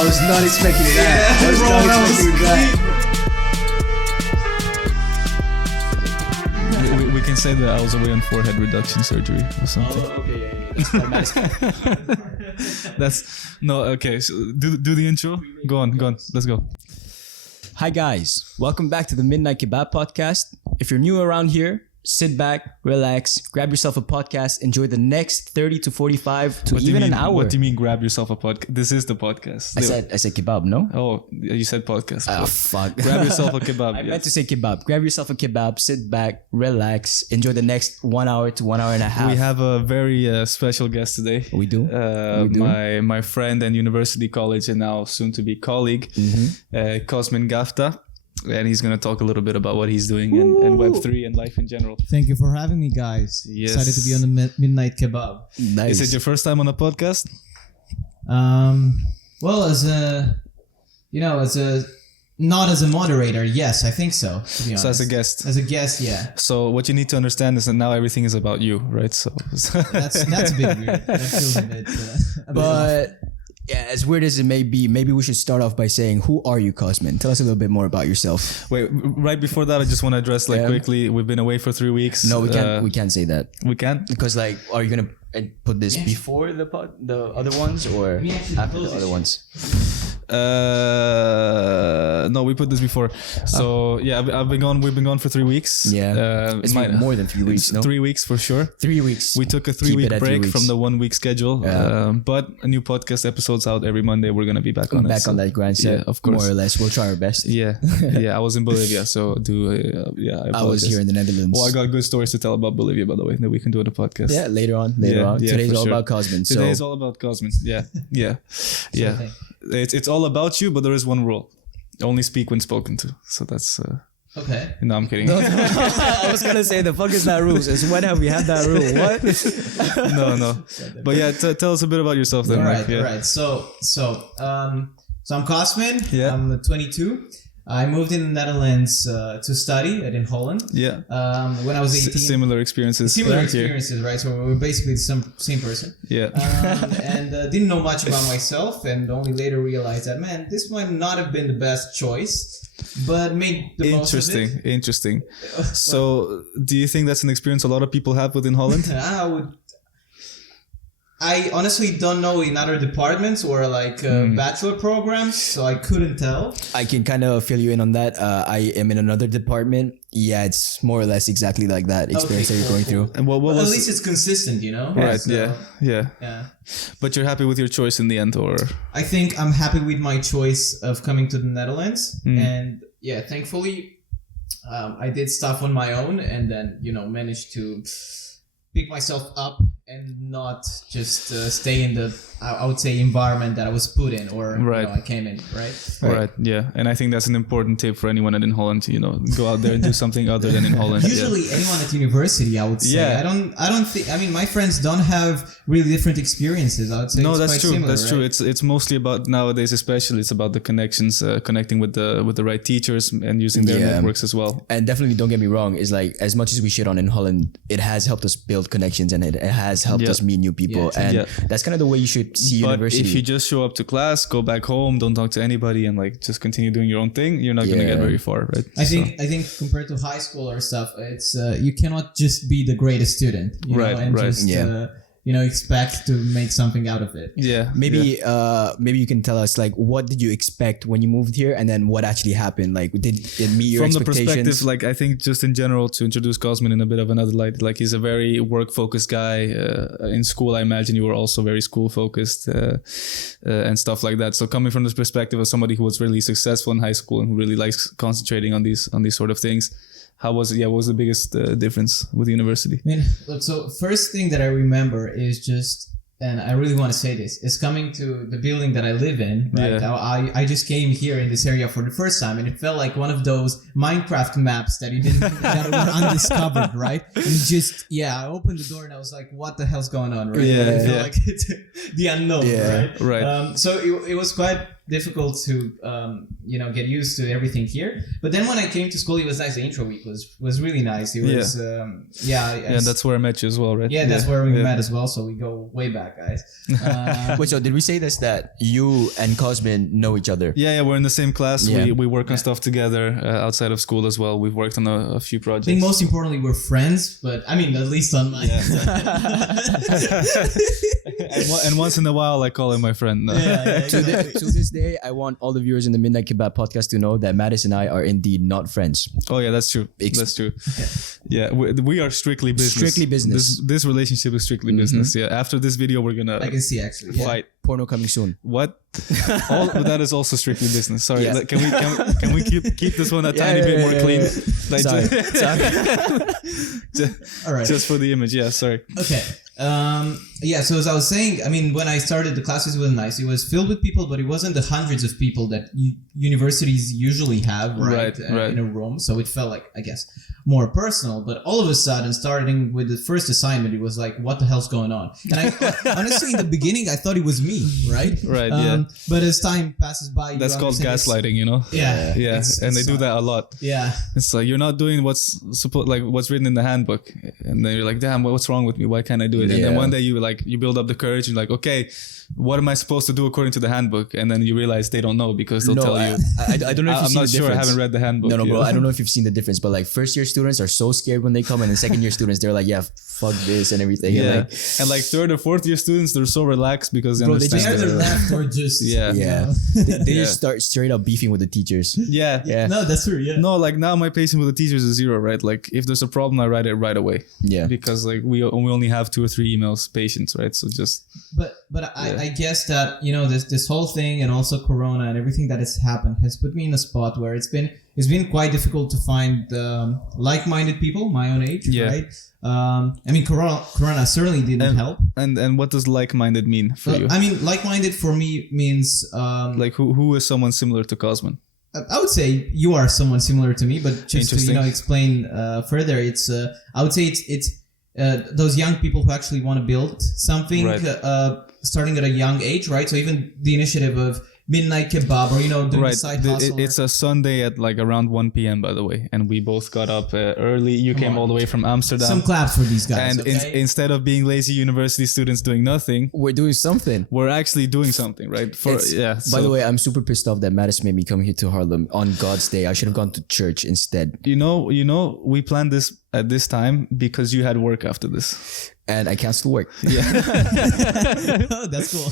I was not expecting that. Yeah, I was bro, not that was expecting that. We can say that I was away on forehead reduction surgery or something. Oh, okay, yeah. It's quite nice. That's no okay. So do the intro. Go on. Let's go. Hi guys, welcome back to the Midnight Kebab podcast. If you're new around here, sit back, relax, grab yourself a podcast, enjoy the next 30 to 45 to even an hour. What do you mean grab yourself a podcast? This is the podcast. I said kebab, no? Oh, you said podcast. Oh, fuck. Grab yourself a kebab. I meant to say kebab. Grab yourself a kebab, sit back, relax, enjoy the next 1 hour to 1 hour and a half. We have a very special guest today. We do? My friend and university college and now soon to be colleague, Cosmin Gafta. And he's going to talk a little bit about what he's doing and Web3 and life in general. Thank you for having me, guys. Yes. Excited to be on the Midnight Kebab. Nice. Is it your first time on a podcast? Well, not as a moderator, yes, I think so. To be honest. So as a guest. As a guest, yeah. So what you need to understand is that now everything is about you, right? So That's a bit weird. That feels a bit. But yeah, as weird as it may be, maybe we should start off by saying, who are you, Cosmin? Tell us a little bit more about yourself. Wait, right before that, I just want to address quickly. We've been away for 3 weeks. No, we can't. We can't say that We can't? because, like, are you gonna put this before the other ones or after the other ones? No, we put this before. So yeah, we've been gone for 3 weeks. Yeah, it's been more than 3 weeks. No, 3 weeks for sure. 3 weeks. We took a 3 Keep week it at 3 break weeks. from the 1 week schedule. Yeah. But a new podcast episode's out every Monday. We're gonna be back on it. Back on that grind set. Yeah, of course. More or less, we'll try our best. Yeah, yeah. I was in Bolivia, so I was here in the Netherlands. Well, I got good stories to tell about Bolivia, by the way, that we can do on the podcast. Yeah, later on. Yeah, Today's for all sure. about Cosmin. Today's all about Cosmin. Yeah. It's all about you, but there is one rule: only speak when spoken to. So that's. Okay. No, I'm kidding. I was gonna say the fuck is that rules? It's when have we had that rule? What? No. But yeah, tell us a bit about yourself then. All Mike. right. Yeah. All right. So I'm Cosmin. Yeah. I'm 22. I moved in the Netherlands to study in Holland. Yeah. When I was 18. Similar experiences. Similar here. experiences, right? So we're basically the same person. Yeah. And didn't know much about myself, and only later realized that, man, this might not have been the best choice, but made the most of it. Interesting. So, do you think that's an experience a lot of people have within Holland? I honestly don't know in other departments or like bachelor programs, so I couldn't tell. I can kind of fill you in on that. I am in another department. Yeah, it's more or less exactly like that experience that you're going through. And what Well, was at least it's consistent, you know? right? So, Yeah. yeah. But you're happy with your choice in the end, or I think I'm happy with my choice of coming to the Netherlands. And yeah, thankfully, I did stuff on my own and then, managed to pick myself up and not just stay in the, I would say, environment that I was put in or I came in, right? right? Yeah. And I think that's an important tip for anyone in Holland to go out there and do something other than in Holland. Usually anyone at university, I would say. Yeah. I don't think, my friends don't have really different experiences. I would say No, it's that's quite true. similar, That's true. right? It's mostly about nowadays, especially it's about the connections, connecting with the right teachers and using their networks as well. And definitely, don't get me wrong, it's like as much as we shit on in Holland, it has helped us build connections and it has helped us meet new people. And that's kind of the way you should see But university. if you just show up to class, go back home, don't talk to anybody, and just continue doing your own thing, you're not going to get very far, right? I think compared to high school or stuff, it's you cannot just be the greatest student, expect to make something out of it. Yeah. Maybe you can tell us what did you expect when you moved here, and then what actually happened? Did it meet your From the expectations? perspective, I think just in general, to introduce Cosmin in a bit of another light, he's a very work-focused guy. In school, I imagine you were also very school-focused and stuff like that. So coming from this perspective of somebody who was really successful in high school and who really likes concentrating on these sort of things, how was it? Yeah, what was the biggest difference with the university? So first thing that I remember is just, and I really want to say this, is coming to the building that I live in. Right? Yeah. I just came here in this area for the first time, and it felt like one of those Minecraft maps that that were undiscovered, right? And I opened the door and I was like, "What the hell's going on?" Right? Yeah, I felt like it's the unknown, right? Right. So it was quite difficult to get used to everything here. But then when I came to school, it was nice. The intro week was really nice. It was that's where I met you as well, right? Yeah, that's where we met as well. So we go way back, guys. Wait, so did we say this that you and Cosmin know each other? Yeah, we're in the same class. Yeah. We work on stuff together outside of school as well. We've worked on a few projects. I think most importantly, we're friends. But I mean, at least on my and once in a while, I call him my friend. To this day, I want all the viewers in the Midnight Kebab podcast to know that Mattis and I are indeed not friends. Oh yeah, that's true. That's true. Yeah, we are strictly business. Strictly business. This relationship is strictly business. Yeah. After this video, we're gonna. I can see actually fight. Porno coming soon. What? All that is also strictly business. Sorry. Yes. Can we keep this one a tiny bit more clean? Like Sorry. All right. Just for the image. Yeah. Sorry. Okay. So as I was saying, I mean, when I started, the classes was nice. It was filled with people, but it wasn't the hundreds of people that universities usually have, right? In a room. So it felt like, I guess, more personal. But all of a sudden, starting with the first assignment, it was like, what the hell's going on? And I honestly, in the beginning, I thought it was me, right? Right. Yeah. But as time passes by, that's called gaslighting, you know? Yeah. Yeah. And they do that a lot. Yeah. It's like you're not doing what's written in the handbook, and then you're like, damn, what's wrong with me? Why can't I do it? And then one day you build up the courage and like, okay, what am I supposed to do according to the handbook? And then you realize they don't know because they'll tell you. I don't know if you've seen the difference. I'm not sure. I haven't read the handbook. No, bro. I don't know if you've seen the difference, but like first year students are so scared when they come, and then second year students, they're like, yeah, fuck this and everything. Yeah. And like third or fourth year students, they're so relaxed because they understand. They either left or just they just start straight up beefing with the teachers. Yeah. No, that's true. Yeah. No, like now my patience with the teachers is 0, right? Like if there's a problem, I write it right away. Yeah. Because like we only have 2 or 3 emails patience, right? So just. But I guess that this whole thing and also Corona and everything that has happened has put me in a spot where it's been quite difficult to find like-minded people my own age, right? I mean, Corona certainly didn't help. And what does like-minded mean for you? I mean, like-minded for me means like who is someone similar to Cosmin? I would say you are someone similar to me, but just to explain further, it's I would say it's those young people who actually want to build something, starting at a young age, right? So even the initiative of Midnight Kebab or, doing a side hustle. It's a Sunday at like around 1 p.m., by the way. And we both got up early. You came all the way from Amsterdam. Some claps for these guys. And instead of being lazy university students doing nothing, we're doing something. We're actually doing something, right? By the way, I'm super pissed off that Mattis made me come here to Harlem on God's day. I should have gone to church instead. You know, we planned this at this time because you had work after this. And I canceled work. Yeah. Oh, that's cool.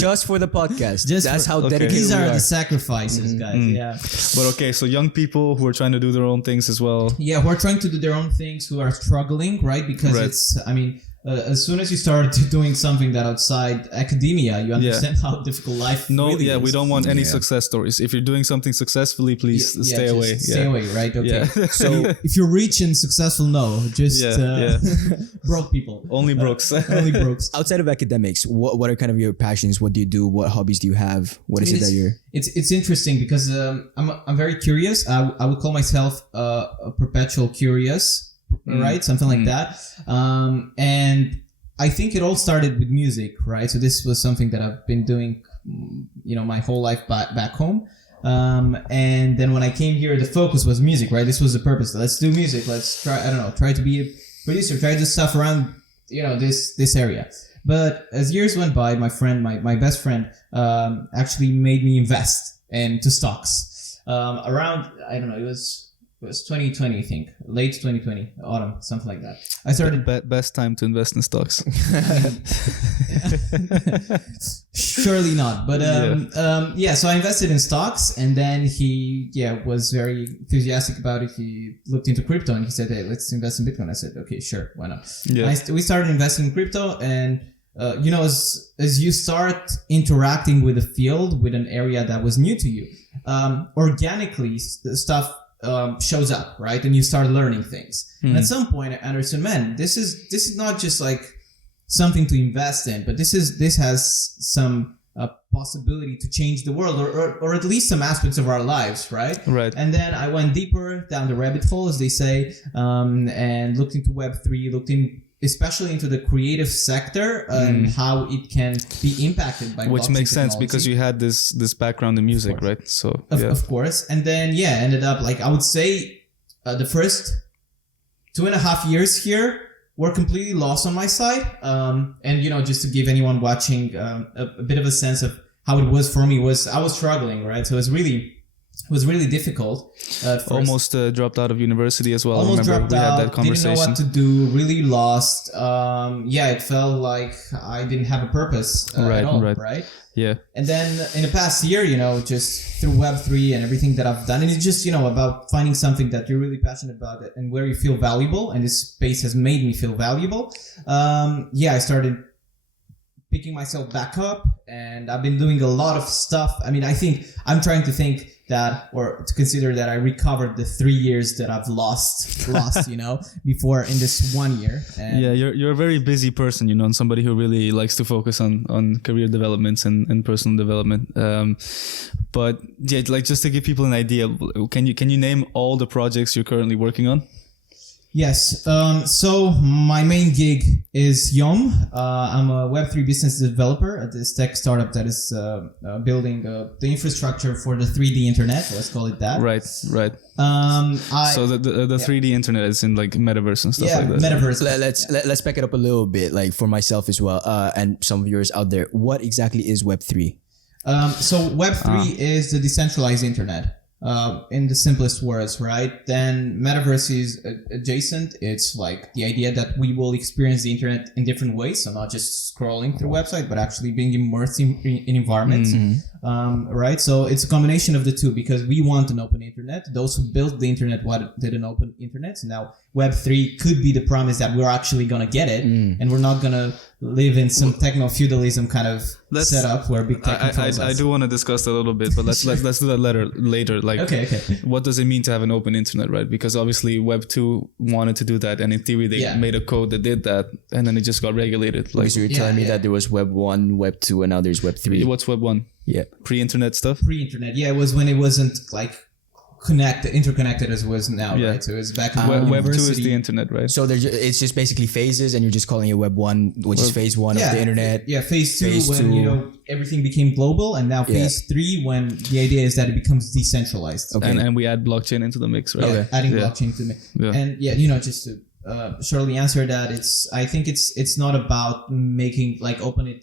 Just for the podcast. That's how dedicated These we are are. the sacrifices, guys. Yeah. But okay, so young people who are trying to do their own things as well. Yeah, who are trying to do their own things, who are struggling, right? Because it's, I mean, as soon as you start doing something that outside academia, you understand how difficult life really is. We don't want any success stories. If you're doing something successfully, please stay away. Stay away, right? Okay. Yeah. So if you're rich and successful, no, just broke people. Only brokes. Only brokes. Outside of academics, what are kind of your passions? What do you do? What hobbies do you have? What is it that you're... It's interesting because I'm very curious. I would call myself a perpetual curious. Right, something like that, and I think it all started with music, right? So this was something that I've been doing, my whole life back home, and then when I came here, the focus was music, right? This was the purpose. Let's do music. Let's try to be a producer, try to do stuff around, this area. But as years went by, my friend, my best friend, actually made me invest into stocks. Around, I don't know, it was 2020, I think, late 2020, autumn, something like that. I started best time to invest in stocks. Surely not, but so I invested in stocks, and then he was very enthusiastic about it. He looked into crypto and he said, "Hey, let's invest in Bitcoin." I said, "Okay, sure, why not?" Yeah. We started investing in crypto, and as you start interacting with a field, with an area that was new to you, organically stuff shows up, right? And you start learning things. And at some point I understood, man, this is not just like something to invest in, but this has some possibility to change the world, or at least some aspects of our lives, right? Right. And then I went deeper down the rabbit hole, as they say, and looked into Web3, looked in especially into the creative sector and how it can be impacted by which blockchain makes sense technology. because you had this background in music, right? So Of course. And then, ended up, like, I would say the first 2.5 years here were completely lost on my side. And, just to give anyone watching a bit of a sense of how it was for me, I was struggling, right? So it was really difficult. almost dropped out of university as well. Almost I remember dropped we had out, that conversation. didn't know what to do, really lost. It felt like I didn't have a purpose at all, right? Yeah. And then in the past year, just through Web3 and everything that I've done, and it's just, about finding something that you're really passionate about and where you feel valuable, and this space has made me feel valuable. I started picking myself back up, and I've been doing a lot of stuff. I mean, I'm trying to think that, or to consider that I recovered the 3 years that I've lost, before in this 1 year. And you're a very busy person, and somebody who really likes to focus on career developments and personal development. But just to give people an idea, can you name all the projects you're currently working on? Yes. So my main gig is Yom. I'm a Web3 business developer at this tech startup that is building the infrastructure for the 3D internet. Let's call it that. Right. So the 3D internet is in like metaverse and stuff like that. Metaverse. Let's back it up a little bit, like for myself as well, and some viewers out there. What exactly is Web3? So Web3 is the decentralized internet. In the simplest words, right? Then metaverse is adjacent. It's like the idea that we will experience the internet in different ways. So not just scrolling through website, but actually being immersed in environments. Right? So it's a combination of the two, because we want an open internet. Those who built the internet wanted an open internet. So now Web3 could be the promise that we're actually going to get it, and we're not going to live in some techno-feudalism kind of setup where big tech controls us. I do want to discuss that a little bit, but let's do that later. Like, okay. What does it mean to have an open internet, right? Because obviously Web 2 wanted to do that, and in theory they made a code that did that, and then it just got regulated. Like, so you're telling me that there was Web 1, Web 2, and now there's Web 3. What's Web 1? Yeah. Pre-internet stuff? Pre-internet. Yeah, it was when it wasn't like interconnected as it was now, right? So it was back in Web 2 is the internet, right? So it's just basically phases, and you're just calling it Web 1, which is phase 1 of the internet. Yeah, phase 2 when everything became global, and now phase 3 when the idea is that it becomes decentralized. Okay. And we add blockchain into the mix, right? Yeah, adding blockchain to the mix. Yeah. And just to shortly answer that, I think it's not about making like opening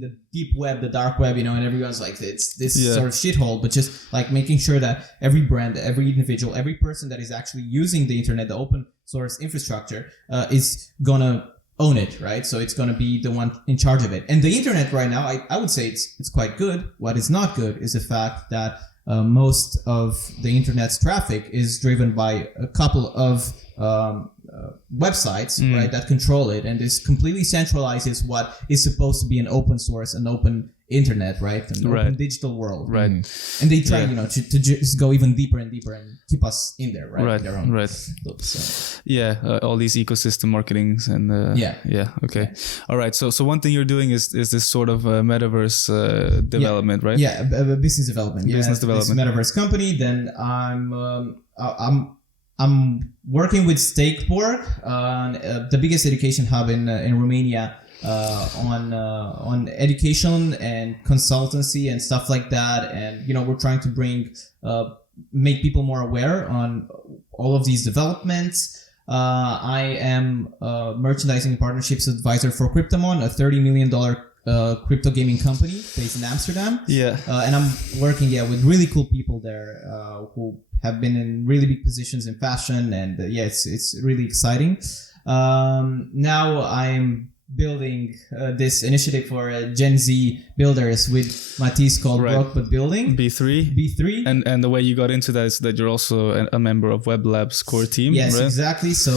the deep web, the dark web, and everyone's like it's this sort of shithole, but just like making sure that every brand, every individual, every person that is actually using the internet, the open source infrastructure, is gonna own it, right? So it's gonna be the one in charge of it. And the internet right now, I would say it's quite good. What is not good is the fact that most of the internet's traffic is driven by a couple of websites, right, that control it, and this completely centralizes what is supposed to be an open source, an open internet, right, an open digital world, right? And they try, to just go even deeper and deeper and keep us in there, right? Their own loop, so. All these ecosystem marketings and okay, all right. So one thing you're doing is this sort of metaverse development, right? Yeah, business development. Business development. This metaverse company. Then I'm working with Steakborg, the biggest education hub in Romania, on education and consultancy and stuff like that. And we're trying to make people more aware on all of these developments. I am a merchandising and partnerships advisor for Cryptomon, a $30 million crypto gaming company based in Amsterdam. And I'm working with really cool people there who have been in really big positions in fashion, and it's really exciting. Now I'm building this initiative for Gen Z builders with Matisse called Broke But Building. B3. And the way you got into that is that you're also a member of Web Lab's core team. Yes, right? exactly. So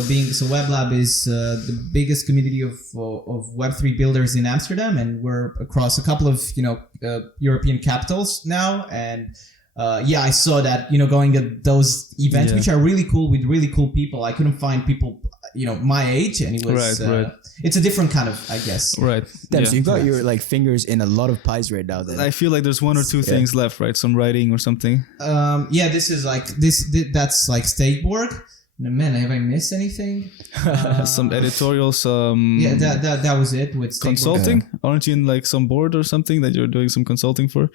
Web Lab is the biggest community of Web3 builders in Amsterdam, and we're across a couple of European capitals now. And I saw that going at those events, which are really cool, with really cool people. I couldn't find people my age, and it was it's a different kind of, I guess. Right. Damn, so you got your fingers in a lot of pies right now. Then I feel like there's one or two things left, right? Some writing or something. This is that's like Steakborg. Man, have I missed anything? Some editorial, some Yeah, that was it with Steakburg. consulting. Aren't you in like some board or something that you're doing some consulting for?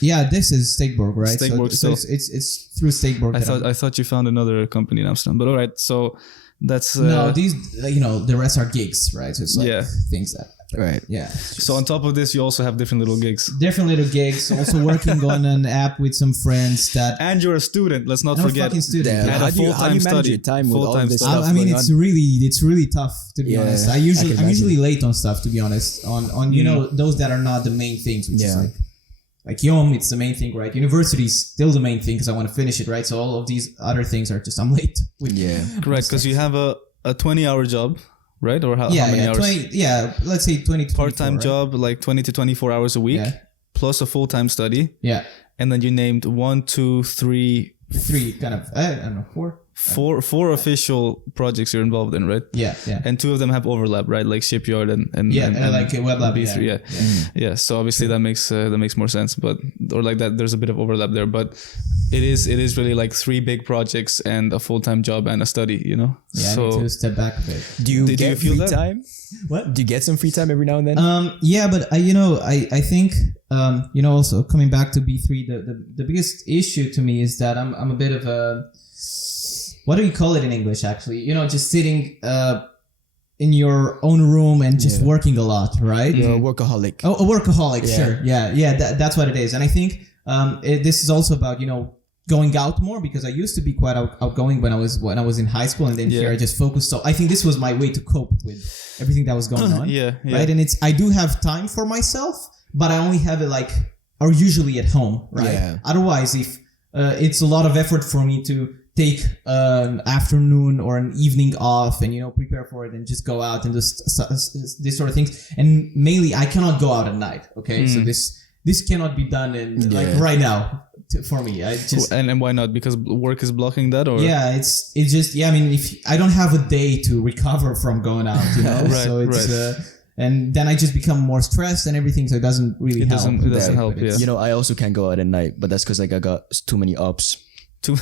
Yeah, this is Steakburg, right? Steakburg so still. it's through Steakburg. I thought you found another company in Amsterdam, but all right. So that's no, these the rest are gigs, right? So it's like Yeah. things that Right. yeah. so on top of this, you also have different little gigs, Different little gigs. Also working on an app with some friends that. and you're a student. Let's not I'm a forget. fucking student. Yeah, Yeah. And how a do you full-time manage study. your time with all Full-time this study. stuff? I mean, going it's really tough to be Yeah, honest. I I'm can usually late on stuff to be honest. On those that are not the main things, which is Yeah. like Yom, it's the main thing, right? University is still the main thing because I want to finish it, right? So all of these other things are just I'm late with. Yeah. Correct, because you have a 20-hour job, right? Or how many hours? 20. Yeah, let's say 20 to 24, Part-time right? job, like 20 to 24 hours a week, Yeah. plus a full-time study, Yeah, and then you named 1, 2, 3, 3 kind of. I don't know, 4. four official projects you're involved in, right? Yeah, yeah. And 2 of them have overlap, right? Like Shipyard and Like a web lab. B3, yeah. So obviously that makes more sense, but or like that there's a bit of overlap there, but it is really like 3 big projects and a full-time job and a study, you know. Yeah, So I need to step back a bit. Do you Did you get feel free that? time? What? Do you get some free time every now and then? Yeah, but I think also coming back to B3, the biggest issue to me is that I'm a bit of a, what do you call it in English actually? Just sitting in your own room and just Yeah. working a lot, right? You're a workaholic. Oh, a workaholic, Yeah. sure. Yeah, that's what it is. And I think this is also about, going out more, because I used to be quite outgoing when I was in high school, and then here I just focused. So I think this was my way to cope with everything that was going on. yeah. Right. And I do have time for myself, but I only have it or usually at home, right? Yeah. Otherwise, if it's a lot of effort for me to take an afternoon or an evening off and prepare for it and just go out and just this sort of things. And mainly, I cannot go out at night. Okay, so this cannot be done in like right now for me. I just And why not? Because work is blocking that, or yeah, it's just I mean, if I don't have a day to recover from going out, Right, so it's right. and then I just become more stressed and everything, so it doesn't really help. It doesn't help. But Yeah. it's- I also can't go out at night, but that's because I got too many ups. similar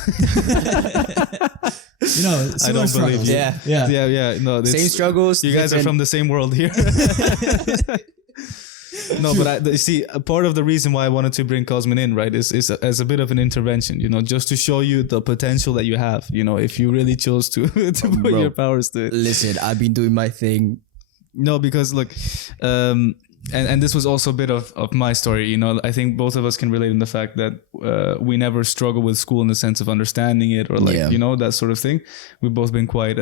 I don't believe struggles. you. Yeah. Yeah. No, it's- Same struggles. You guys are from the same world here. No, but you see, a part of the reason why I wanted to bring Cosmin in, right, is as a bit of an intervention, just to show you the potential that you have, if you really chose to put Bro. your powers to it. Listen, I've been doing my thing. No, because look, and this was also a bit of my story. I think both of us can relate in the fact that we never struggle with school in the sense of understanding it or like Yeah. that sort of thing. We've both been quite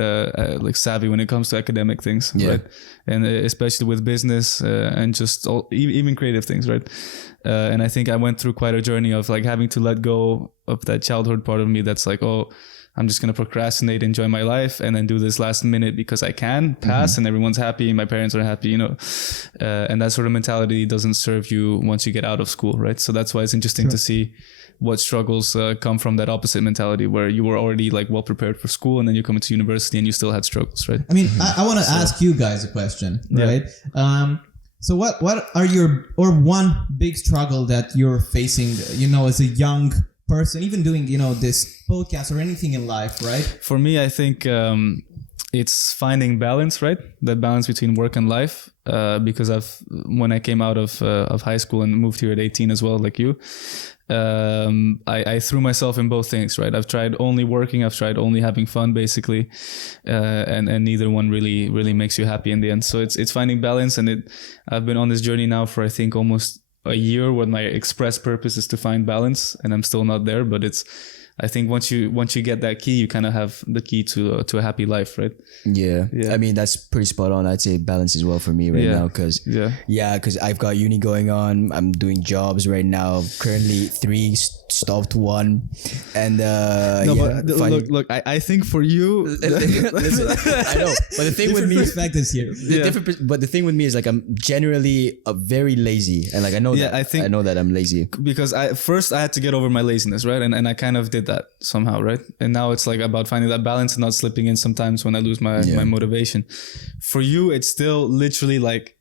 like savvy when it comes to academic things, Yeah. right? And especially with business and just even creative things, right? And I think I went through quite a journey of like having to let go of that childhood part of me that's like, oh, I'm just going to procrastinate, enjoy my life, and then do this last minute because I can pass and everyone's happy, my parents are happy, and that sort of mentality doesn't serve you once you get out of school, right? So that's why it's interesting to see what struggles come from that opposite mentality where you were already like well prepared for school and then you come into university and you still had struggles, right? I mean, I want to ask you guys a question, right? So what are one big struggle that you're facing, as a young person, even doing, this podcast or anything in life, right? For me, I think it's finding balance, right? That balance between work and life. Because when I came out of high school and moved here at 18 as well, like you, I threw myself in both things, right? I've tried only working, I've tried only having fun, basically, and neither one really makes you happy in the end. So it's finding balance, and I've been on this journey now for I think almost a year, where my express purpose is to find balance, and I'm still not there, but I think once you get that key, you kind of have the key to a happy life, right? Yeah. I mean, that's pretty spot on. I'd say balance as well for me right now, because because I've got uni going on. I'm doing jobs right now. Currently 3, stopped 1, and look, I think for you, listen, I know, but the thing with me, perspectives here. but the thing with me is like I'm generally very lazy, and like I know that I'm lazy. Because I had to get over my laziness, right? And I kind of did that somehow, right? And now it's like about finding that balance and not slipping in sometimes when I lose my motivation. For you, it's still literally like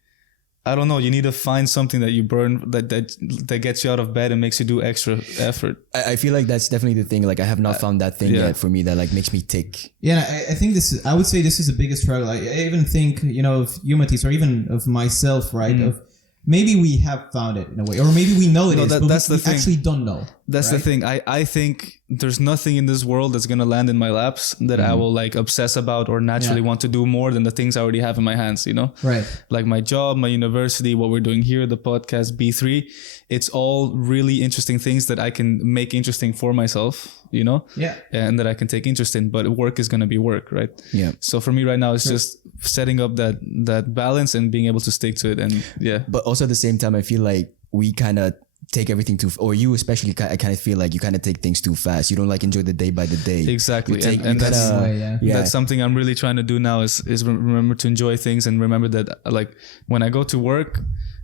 I don't know. You need to find something that you burn that gets you out of bed and makes you do extra effort. I feel like that's definitely the thing. Like I have not found that thing yet for me that like makes me tick. Yeah, I think I would say this is the biggest struggle. I even think, of you, Matisse, or even of myself, right? Of maybe we have found it in a way, or maybe we know it is, but that's we actually don't know. That's the thing. I think there's nothing in this world that's going to land in my laps that I will like obsess about or naturally want to do more than the things I already have in my hands, Right. Like my job, my university, what we're doing here, the podcast, B3, it's all really interesting things that I can make interesting for myself, Yeah. and that I can take interest in, but work is going to be work, right? Yeah. So for me right now, it's just setting up that balance and being able to stick to it. And But also at the same time, I feel like we kind of take everything or you especially, I kind of feel like you kind of take things too fast. You don't like enjoy the day by the day. Exactly. And that's something I'm really trying to do now is remember to enjoy things and remember that like when I go to work,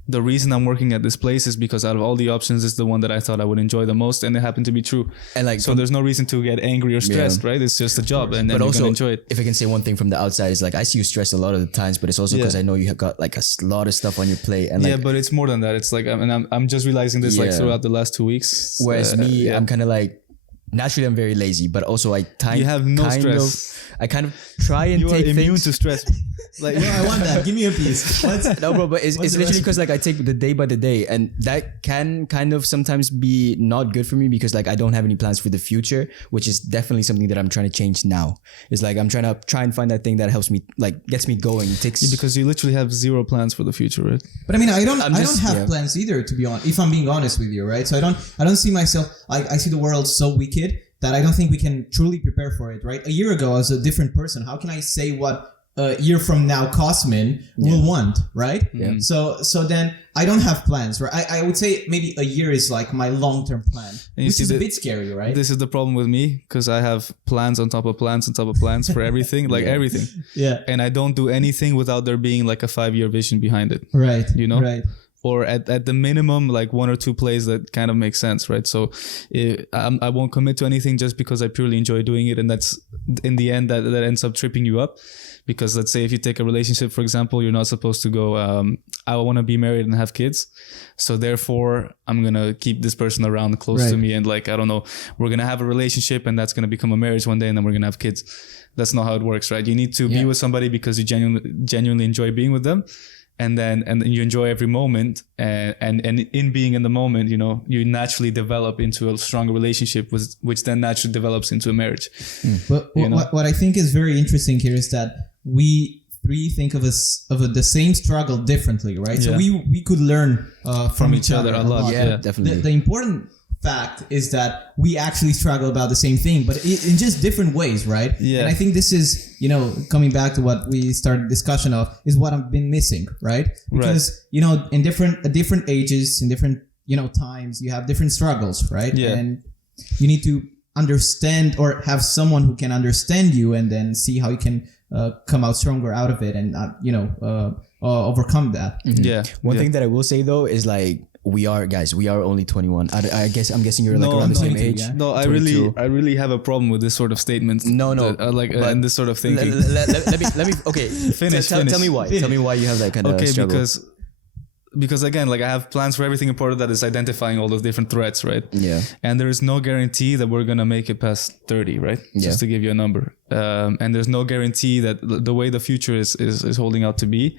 the reason I'm working at this place is because out of all the options, it's the one that I thought I would enjoy the most, and it happened to be true. And like, so there's no reason to get angry or stressed, right? It's just a job, and then you're gonna enjoy it. If I can say one thing from the outside, is like I see you stressed a lot of the times, but it's also because I know you have got like a lot of stuff on your plate. And like, but it's more than that. It's like I'm just realizing this like throughout the last 2 weeks. Whereas me, I'm kind of like naturally I'm very lazy, but also you have no stress. I kind of try and take things. You are immune to stress. Like, no, I want that. Give me a piece. No, bro, but it's literally because like I take the day by the day, and that can kind of sometimes be not good for me because like I don't have any plans for the future, which is definitely something that I'm trying to change now. It's like I'm trying to find that thing that helps me, like gets me going. Because you literally have zero plans for the future, right? But I mean, I don't have plans either, to be honest. If I'm being honest with you, right? So I don't see myself. I see the world so wicked that I don't think we can truly prepare for it, right? A year ago, I was a different person. How can I say what a year from now Cosmin will want, right? Yeah. So then I don't have plans, right? I would say maybe a year is like my long-term plan, which is a bit scary, right? This is the problem with me because I have plans on top of plans on top of plans for everything, like everything. Yeah. And I don't do anything without there being like a 5-year vision behind it. Right. Right. Or at the minimum, like 1 or 2 plays that kind of make sense, right? So I won't commit to anything just because I purely enjoy doing it. And that's in the end that ends up tripping you up. Because let's say if you take a relationship, for example, you're not supposed to go, I want to be married and have kids. So therefore, I'm going to keep this person around close to me. And like, I don't know, we're going to have a relationship and that's going to become a marriage one day and then we're going to have kids. That's not how it works, right? You need to be with somebody because you genuinely enjoy being with them. And then you enjoy every moment, and in being in the moment, you naturally develop into a stronger relationship, which then naturally develops into a marriage. But what I think is very interesting here is that we three think of the same struggle differently, right? Yeah. So we could learn from each other a lot. Yeah, definitely. The important fact is that we actually struggle about the same thing, but in just different ways, right? Yeah. And I think this is, coming back to what we started discussion of, is what I've been missing, right? Because, in different ages, in different, times, you have different struggles, right? Yeah. And you need to understand or have someone who can understand you and then see how you can come out stronger out of it and, overcome that. Mm-hmm. Yeah. One thing that I will say though is like, we are only 21. I'm guessing you're like around the same age. Yeah. No, I really have a problem with this sort of statement. No. And this sort of thinking. Let me. Okay. Finish. Tell me why. Tell me why you have that kind of struggle. Because again, like I have plans for everything important that is identifying all those different threats, right? Yeah. And there is no guarantee that we're gonna make it past 30, right? Yeah. Just to give you a number. And there's no guarantee that the way the future is holding out to be,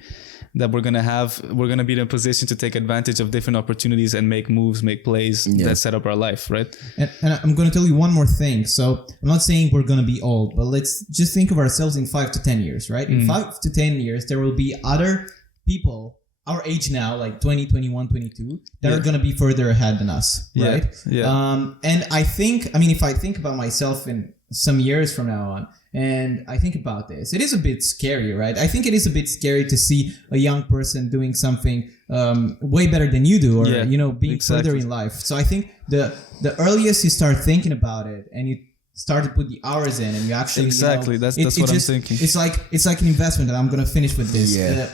that we're gonna be in a position to take advantage of different opportunities and make moves, make plays that set up our life, right? And I'm gonna tell you one more thing. So I'm not saying we're gonna be old, but let's just think of ourselves in 5 to 10 years, right? In 5 to 10 years, there will be other people our age now, like 20, 21, 22, that are gonna be further ahead than us, right? Yeah. And I think, if I think about myself in some years from now on, and I think about this, it is a bit scary, right? I think it is a bit scary to see a young person doing something way better than you do, or being further in life. So I think the earliest you start thinking about it, and you start to put the hours in, and you actually that's what I'm thinking. It's like an investment, and I'm gonna finish with this. Yeah.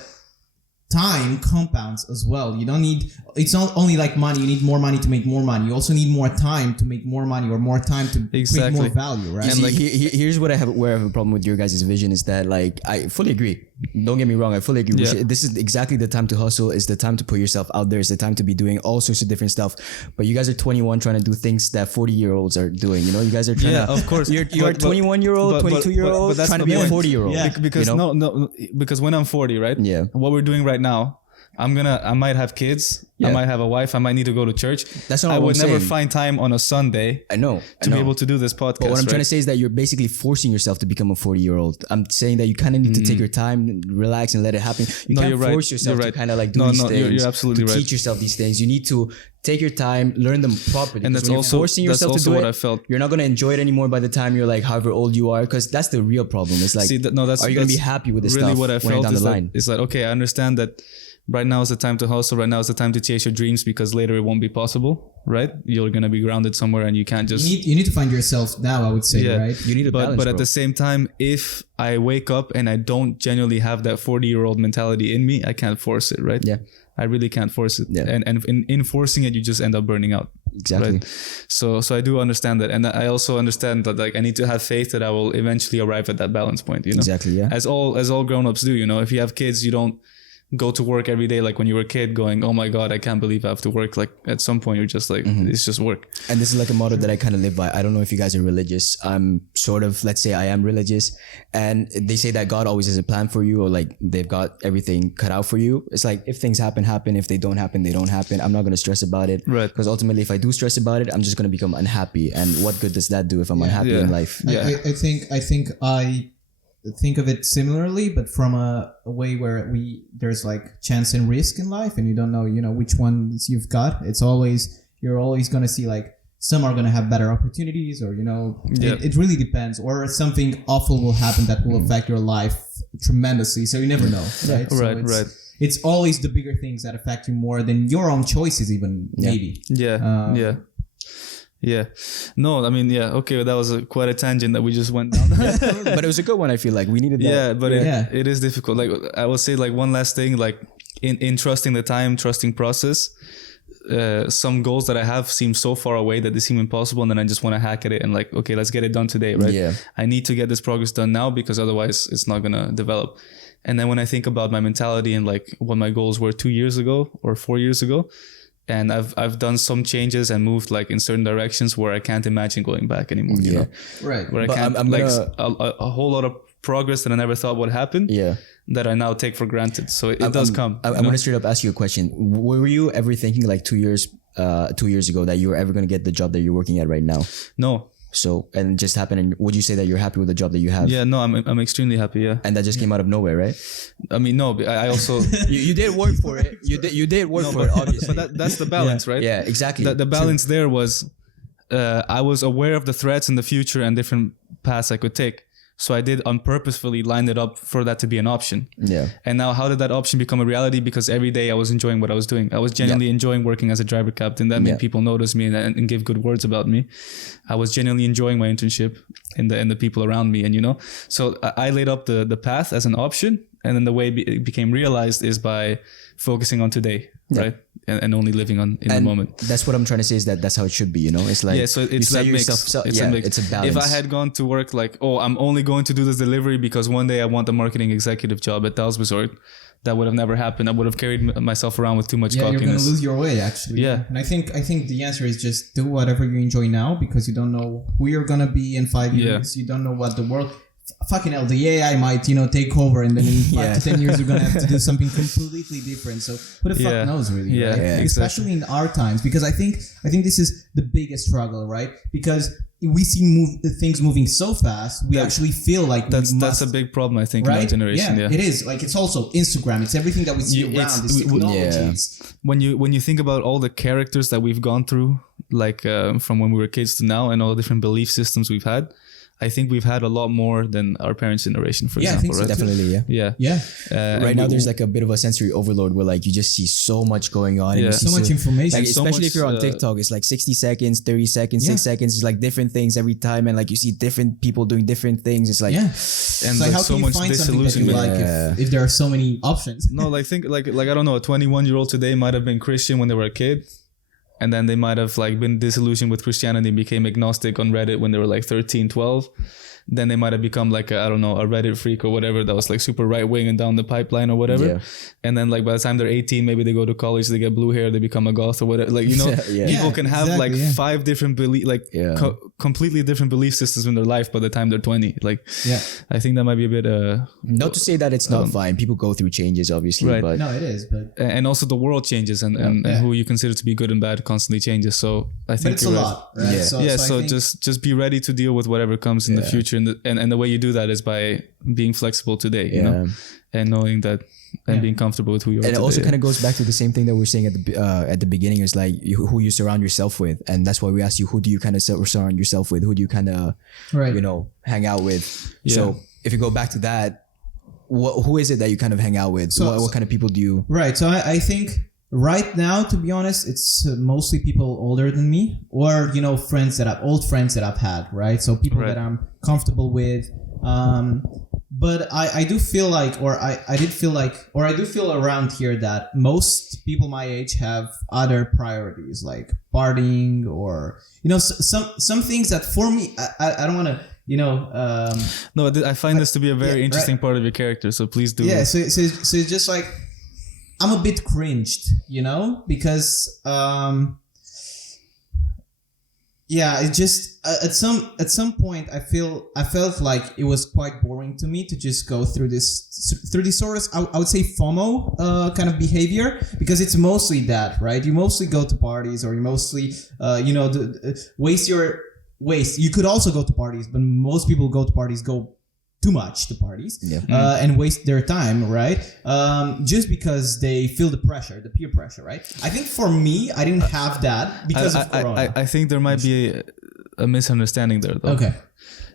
Time compounds as well. You don't need, it's not only like money, you need more money to make more money. You also need more time to make more money, or more time to create more value, right? And like here's where I have a problem with your guys' vision is that like I fully agree. don't get me wrong, I fully agree. This is exactly the time to hustle. It's the time to put yourself out there. It's the time to be doing all sorts of different stuff. But you guys are 21 trying to do things that 40-year-olds are doing. You know, you guys are trying to. Of course. You're 21-year-old, 22-year-old trying to be a 40-year-old. Yeah, because you know? because when I'm 40, right? Yeah. What we're doing right now, I might have kids. Yeah. I might have a wife. I might need to go to church. That's not I what would I'm never saying. find time on a Sunday. I know. To be able to do this podcast. But what I'm trying to right? say is that you're basically forcing yourself to become a 40-year-old. I'm saying that you kind of need to take your time, relax, and let it happen. You can't force yourself to kind of like do these things. You're absolutely right. Teach yourself these things. You need to take your time, learn them properly. And that's also forcing yourself to do what it. I felt. You're not gonna enjoy it anymore by the time you're like however old you are, because that's the real problem. It's like, are you gonna be happy with this really stuff what I when you're felt down the is line? It's like, okay, I understand that. Right now is the time to hustle. Right now is the time to chase your dreams, because later it won't be possible, right? You're gonna be grounded somewhere, and you can't just. You need to find yourself now. I would say, right? You need a balance, but at the same time, if I wake up and I don't genuinely have that 40-year-old mentality in me, I can't force it, right? Yeah. I really can't force it. Yeah. And in forcing it, you just end up burning out. Exactly. Right? So I do understand that, and I also understand that like I need to have faith that I will eventually arrive at that balance point. You know. Exactly. Yeah. As all grown-ups do. You know, if you have kids, you don't go to work every day like when you were a kid going, oh my god, I can't believe I have to work. Like at some point you're just like, it's just work. And this is like a motto that I kind of live by. I don't know if you guys are religious. I'm sort of, let's say I am religious, and they say that God always has a plan for you, or like they've got everything cut out for you. It's like if things happen. If they don't happen, they don't happen. I'm not going to stress about it. Right. Because ultimately if I do stress about it, I'm just going to become unhappy. And what good does that do if I'm unhappy in life? Yeah. I think of it similarly, but from a way where there's like chance and risk in life, and you don't know, which ones you've got. You're always going to see like some are going to have better opportunities, or it really depends, or something awful will happen that will affect your life tremendously. So you never know, right? Right. It's always the bigger things that affect you more than your own choices, even maybe. Yeah. No, I mean, okay, that was quite a tangent that we just went down. But it was a good one. I feel like we needed that. Yeah, but it is difficult. Like I will say like one last thing, like in trusting the time, trusting process, some goals that I have seem so far away that they seem impossible, and then I just want to hack at it and like, okay, let's get it done today, right? Yeah. I need to get this progress done now, because otherwise it's not going to develop. And then when I think about my mentality and like what my goals were 2 years ago or 4 years ago, and I've done some changes and moved like in certain directions where I can't imagine going back anymore. You know? Right. Where But I can't I'm like gonna- a whole lot of progress that I never thought would happen. Yeah. That I now take for granted. So it does come. I'm going to straight up ask you a question. Were you ever thinking like 2 years ago that you were ever going to get the job that you're working at right now? No. So, and it just happened. And would you say that you're happy with the job that you have? Yeah, no, I'm extremely happy. Yeah. And that just came out of nowhere, right? I mean, no, I also you did work for it. You did work for it, obviously. But that's the balance, right? Yeah, exactly. The balance there was, I was aware of the threats in the future and different paths I could take. So I did unpurposefully line it up for that to be an option. Yeah. And now how did that option become a reality? Because every day I was enjoying what I was doing. I was genuinely enjoying working as a driver captain. That made people notice me and give good words about me. I was genuinely enjoying my internship and the people around me. And, so I laid up the path as an option. And then the way it became realized is by focusing on today, right? And only living in the moment. That's what I'm trying to say, is that that's how it should be, It's like, so it's that mix. It's a balance. If I had gone to work like, I'm only going to do this delivery because one day I want a marketing executive job at Dallas Resort, that would have never happened. I would have carried myself around with too much cockiness. You're going to lose your way, actually. Yeah. And I think the answer is just do whatever you enjoy now, because you don't know who you're going to be in 5 years. You don't know what the world... Fucking hell, the AI might, take over, and then in 5 to 10 years you're gonna have to do something completely different. So who the fuck knows, really? Yeah, right? exactly. Especially in our times, because I think this is the biggest struggle, right? Because we see things moving so fast, we actually feel like that's a big problem, I think, in our generation. Yeah, it is. Like, it's also Instagram. It's everything that we see around. It's technologies. When you think about all the characters that we've gone through, like from when we were kids to now, and all the different belief systems we've had, I think we've had a lot more than our parents' generation, for example. I think so, right? Definitely, yeah. Right now, there's like a bit of a sensory overload where like you just see so much going on. And so much information. Like, especially if you're on TikTok, it's like 60 seconds, 30 seconds, 6 seconds. It's like different things every time, and like you see different people doing different things. It's like, and like, how so can you much find something that you like if there are so many options? No, like think like I don't know, a 21-year-old today might have been Christian when they were a kid. And then they might have like been disillusioned with Christianity and became agnostic on Reddit when they were like 13, 12. then they might have become like a Reddit freak or whatever that was like super right wing and down the pipeline or whatever. Yeah. And then like by the time they're 18, maybe they go to college, they get blue hair, they become a goth or whatever. Like, you know, people can have like 5 different completely different belief systems in their life by the time they're 20. Like, I think that might be a bit not to say that it's not fine. People go through changes, obviously, right. But no, it is. But and also the world changes, and who you consider to be good and bad constantly changes. So I think it's a lot, right? So just be ready to deal with whatever comes in the future, and the way you do that is by being flexible today, you know, and knowing that. And being comfortable with who you are. And it today. also kind of goes back to the same thing that we were saying at the beginning, is like who you surround yourself with, and that's why we asked you, who do you kind of surround yourself with? Who do you kind of you know, hang out with? Yeah. So if you go back to that, who is it that you kind of hang out with? So what kind of people do you? Right. So I think right now, to be honest, it's mostly people older than me, or you know, old friends that I've had. Right. So people that I'm comfortable with. But I do feel like, I do feel around here that most people my age have other priorities, like partying, or, you know, some things that for me, I don't want to, you know. No, I find this to be a very interesting part of your character, so please do. Yeah, so it's just like, I'm a bit cringed, you know, because, yeah, it just at some point I felt like it was quite boring to me to just go through these sort of I would say FOMO kind of behavior, because it's mostly that, right? You mostly go to parties, or you mostly you know, waste. You could also go to parties, but most people go to parties go too much to parties and waste their time, right? Just because they feel the peer pressure, right? I think for me, I didn't have that because of Corona. I think there might be a misunderstanding there, though. Okay.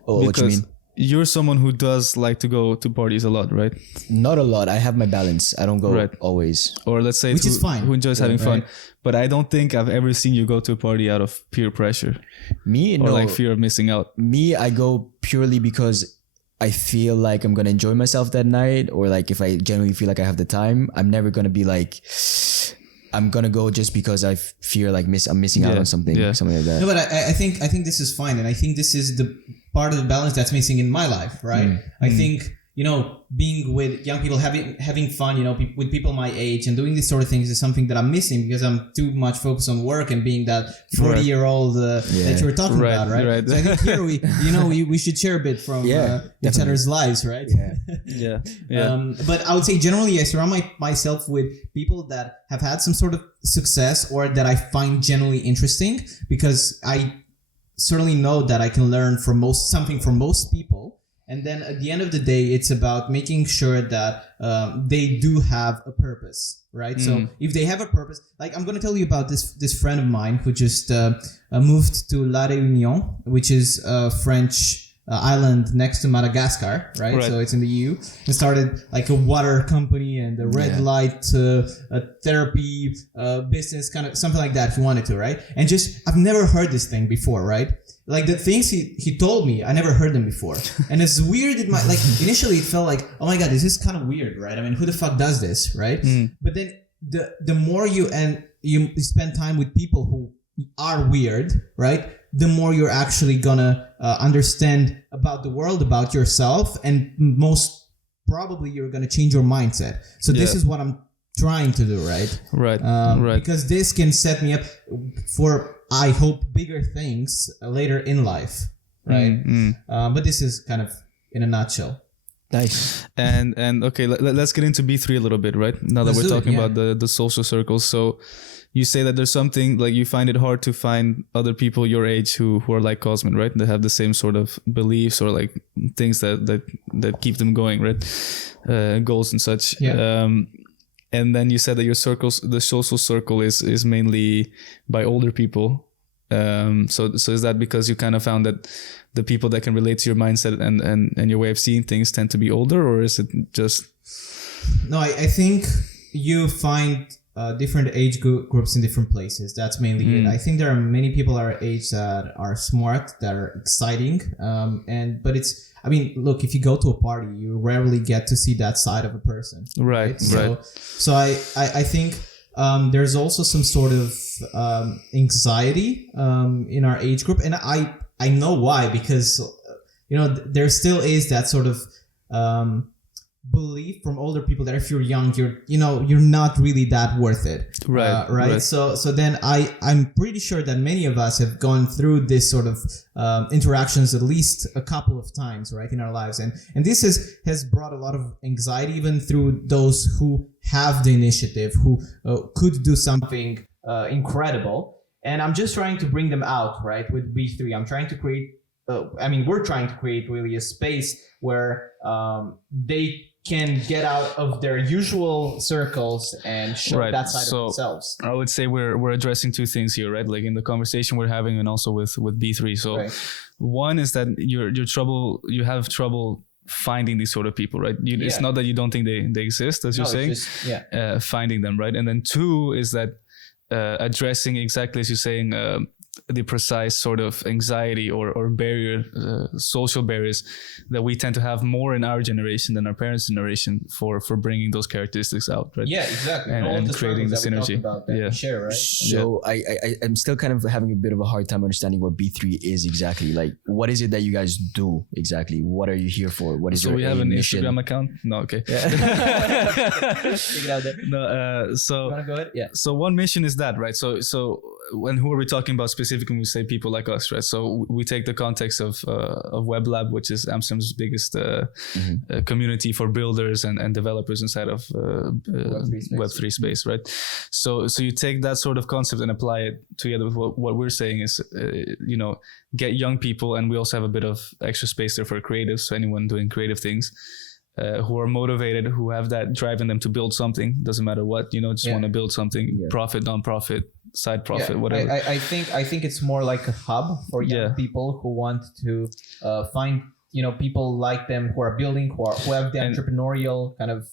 Oh, what you mean? You're someone who does like to go to parties a lot, right? Not a lot. I have my balance. I don't go always. Or let's say which is fine. Who enjoys having fun. But I don't think I've ever seen you go to a party out of peer pressure. Me? Or like fear of missing out. Me, I go purely because I feel like I'm gonna enjoy myself that night, or like if I genuinely feel like I have the time. I'm never gonna be like, I'm gonna go just because I fear like I'm missing out on something like that. No, but I think this is fine, and I think this is the part of the balance that's missing in my life, right? I think, you know, being with young people, having fun, you know, with people my age, and doing these sort of things is something that I'm missing, because I'm too much focused on work and being that 40-year-old that you were talking about, right? So I think here we should share a bit from each other's lives, right? Yeah. But I would say generally I surround myself with people that have had some sort of success, or that I find genuinely interesting, because I certainly know that I can learn something from most people. And then at the end of the day, it's about making sure that they do have a purpose, right? So if they have a purpose, like I'm going to tell you about this friend of mine who just moved to La Réunion, which is a French island next to Madagascar, right? So it's in the EU. He started like a water company and a red light therapy business, kind of something like that if he wanted to, right? And just, I've never heard this thing before, right? Like the things he told me, I never heard them before. And it's weird. Like initially it felt like, oh my God, this is kind of weird, right? I mean, who the fuck does this, right? But then the more you spend time with people who are weird, right? The more you're actually gonna understand about the world, about yourself, and most probably you're gonna change your mindset. So this is what I'm trying to do, right? Right. Because this can set me up for, I hope, bigger things later in life, right? But this is kind of in a nutshell. Nice. And okay, let's get into B3 a little bit, right? Now that we're talking about the social circles. So you say that there's something like you find it hard to find other people your age who are like Cosmin, right? They have the same sort of beliefs or like things that keep them going, right? Goals and such. Yeah. And then you said that the social circle is mainly by older people. So is that because you kind of found that the people that can relate to your mindset and your way of seeing things tend to be older, or is it just? No, I think you find different age groups in different places. That's mainly it. I think there are many people our age that are smart, that are exciting, but it's. I mean, look, if you go to a party, you rarely get to see that side of a person. Right. So I think there's also some sort of anxiety in our age group, and I know why, because there still is that sort of belief from older people that if you're young, you're not really that worth it. Right. So then I'm pretty sure that many of us have gone through this sort of interactions at least a couple of times, right, in our lives. And this has brought a lot of anxiety even through those who have the initiative, who could do something incredible. And I'm just trying to bring them out, right, with B3. I'm trying to create, we're trying to create really a space where they can get out of their usual circles and show that side of themselves. I would say we're addressing two things here, right? Like in the conversation we're having, and also with B3. So one is that you have trouble finding these sort of people, right? It's not that you don't think they exist, as you're saying, finding them, right? And then two is that addressing exactly as you're saying, the precise sort of anxiety or barrier, social barriers that we tend to have more in our generation than our parents' generation for bringing those characteristics out, right? Yeah, exactly. And creating the synergy. We share, right? So I'm still kind of having a bit of a hard time understanding what B3 is exactly. Like, what is it that you guys do exactly? What are you here for? What is your we have an mission? Instagram account? No, okay. Take it out there. No, you wanna go ahead? Yeah. So one mission is that, right? So when who are we talking about specifically when we say people like us, right? So we take the context of WebLab, which is Amsterdam's biggest community for builders and developers inside of Web3 space, right? So you take that sort of concept and apply it together with what we're saying is, get young people, and we also have a bit of extra space there for creatives, so anyone doing creative things. Who are motivated, who have that drive in them to build something, doesn't matter what, just want to build something, profit, non-profit, side profit, whatever. I think it's more like a hub for young people who want to find, people like them who are building, who have the entrepreneurial kind of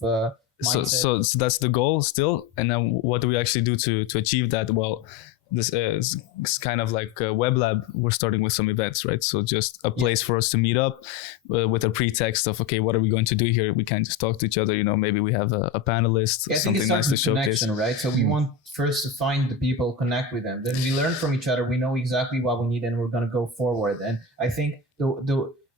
mindset. So that's the goal still. And then what do we actually do to achieve that? Well, this is kind of like WebLab. We're starting with some events, right? So just a place for us to meet up with a pretext of, okay, what are we going to do here? We can't just talk to each other. Maybe we have a panelist, something nice to showcase. Right? So we want first to find the people, connect with them. Then we learn from each other. We know exactly what we need, and we're going to go forward. And I think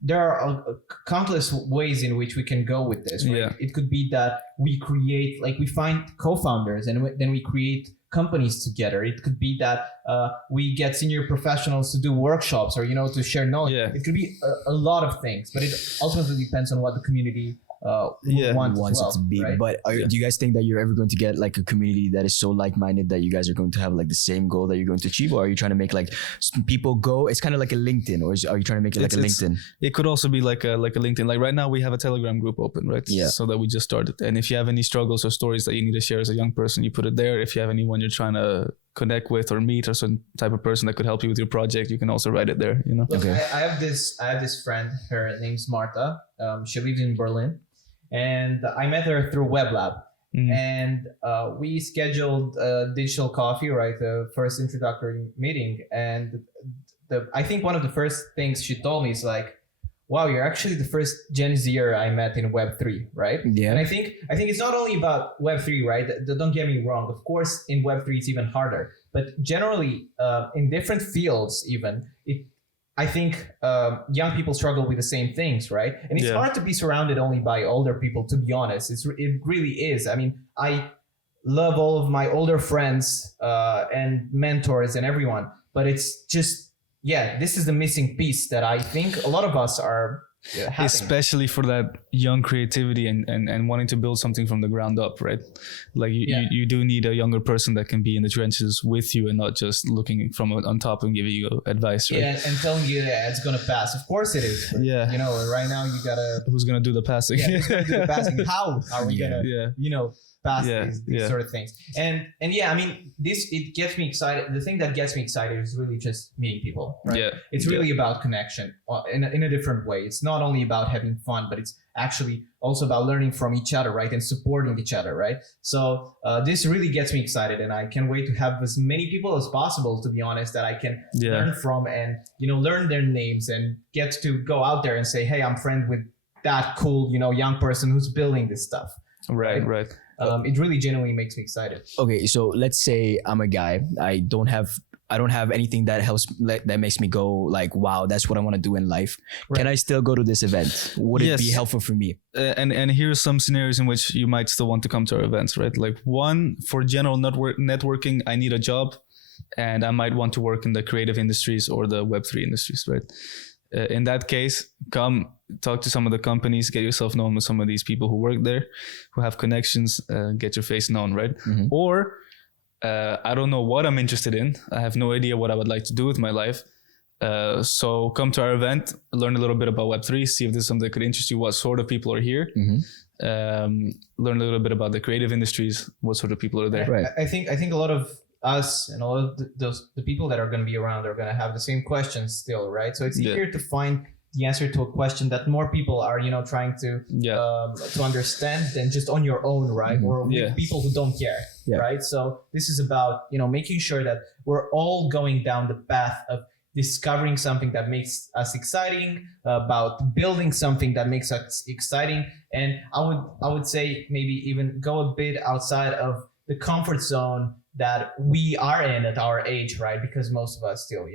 there are countless ways in which we can go with this. Right? It could be that we create, like we find co-founders, and then we create companies together. It could be that we get senior professionals to do workshops or to share knowledge. It could be a lot of things, but it ultimately depends on what the community wants it to be. Right? But do you guys think that you're ever going to get like a community that is so like-minded that you guys are going to have like the same goal that you're going to achieve, or are you trying to make like people go? It's kind of like a LinkedIn, or are you trying to make it like a LinkedIn? It could also be like a LinkedIn. Like right now we have a Telegram group open, right? Yeah. So that we just started. And if you have any struggles or stories that you need to share as a young person, you put it there. If you have anyone you're trying to connect with or meet, or some type of person that could help you with your project, you can also write it there. Look, I have this friend. Her name's Marta. She lives in Berlin. And I met her through WebLab, and we scheduled a digital coffee, right? The first introductory meeting. And I think one of the first things she told me is like, wow, you're actually the first Gen Zer I met in Web3, right? Yeah. And I think it's not only about Web3, right? Don't get me wrong. Of course, in Web3, it's even harder. But generally, in different fields even, I think young people struggle with the same things, right? And it's hard to be surrounded only by older people, to be honest. It really is. I mean, I love all of my older friends and mentors and everyone, but it's just, this is the missing piece that I think a lot of us are having. Especially for that young creativity and wanting to build something from the ground up, right? Like you do need a younger person that can be in the trenches with you and not just looking from on top and giving you advice, right? Yeah, and telling you that it's gonna pass. Of course it is. But, right now you gotta. Who's gonna do the passing? Yeah, who's gonna do the passing? How are we gonna? Pass these sort of things. And I mean, it gets me excited. The thing that gets me excited is really just meeting people, right? Yeah. It's really about connection in a different way. It's not only about having fun, but it's actually also about learning from each other, right? And supporting each other, right? So this really gets me excited, and I can't wait to have as many people as possible, to be honest, that I can learn from and, learn their names and get to go out there and say, hey, I'm friend with that cool, young person who's building this stuff. Right. It really genuinely makes me excited. Okay, so let's say I'm a guy. I don't have I don't have anything that that makes me go like, wow, that's what I want to do in life. Right. Can I still go to this event? Would it be helpful for me? And here's some scenarios in which you might still want to come to our events, right? Like one, for general networking, I need a job and I might want to work in the creative industries or the Web3 industries, right? In that case, come talk to some of the companies, get yourself known with some of these people who work there, who have connections, get your face known, right? Or I don't know what I'm interested in. I have no idea what I would like to do with my life. So come to our event, learn a little bit about Web3, see if there's something that could interest you, what sort of people are here. Learn a little bit about the creative industries, what sort of people are there. Right. I think a lot of us and all of the people that are going to be around are going to have the same questions still, right? So it's easier to find the answer to a question that more people are, trying to understand than just on your own, right? Or with people who don't care, right? So this is about, making sure that we're all going down the path of discovering something that makes us exciting, about building something that makes us exciting. And I would say maybe even go a bit outside of the comfort zone that we are in at our age, right? Because most of us still,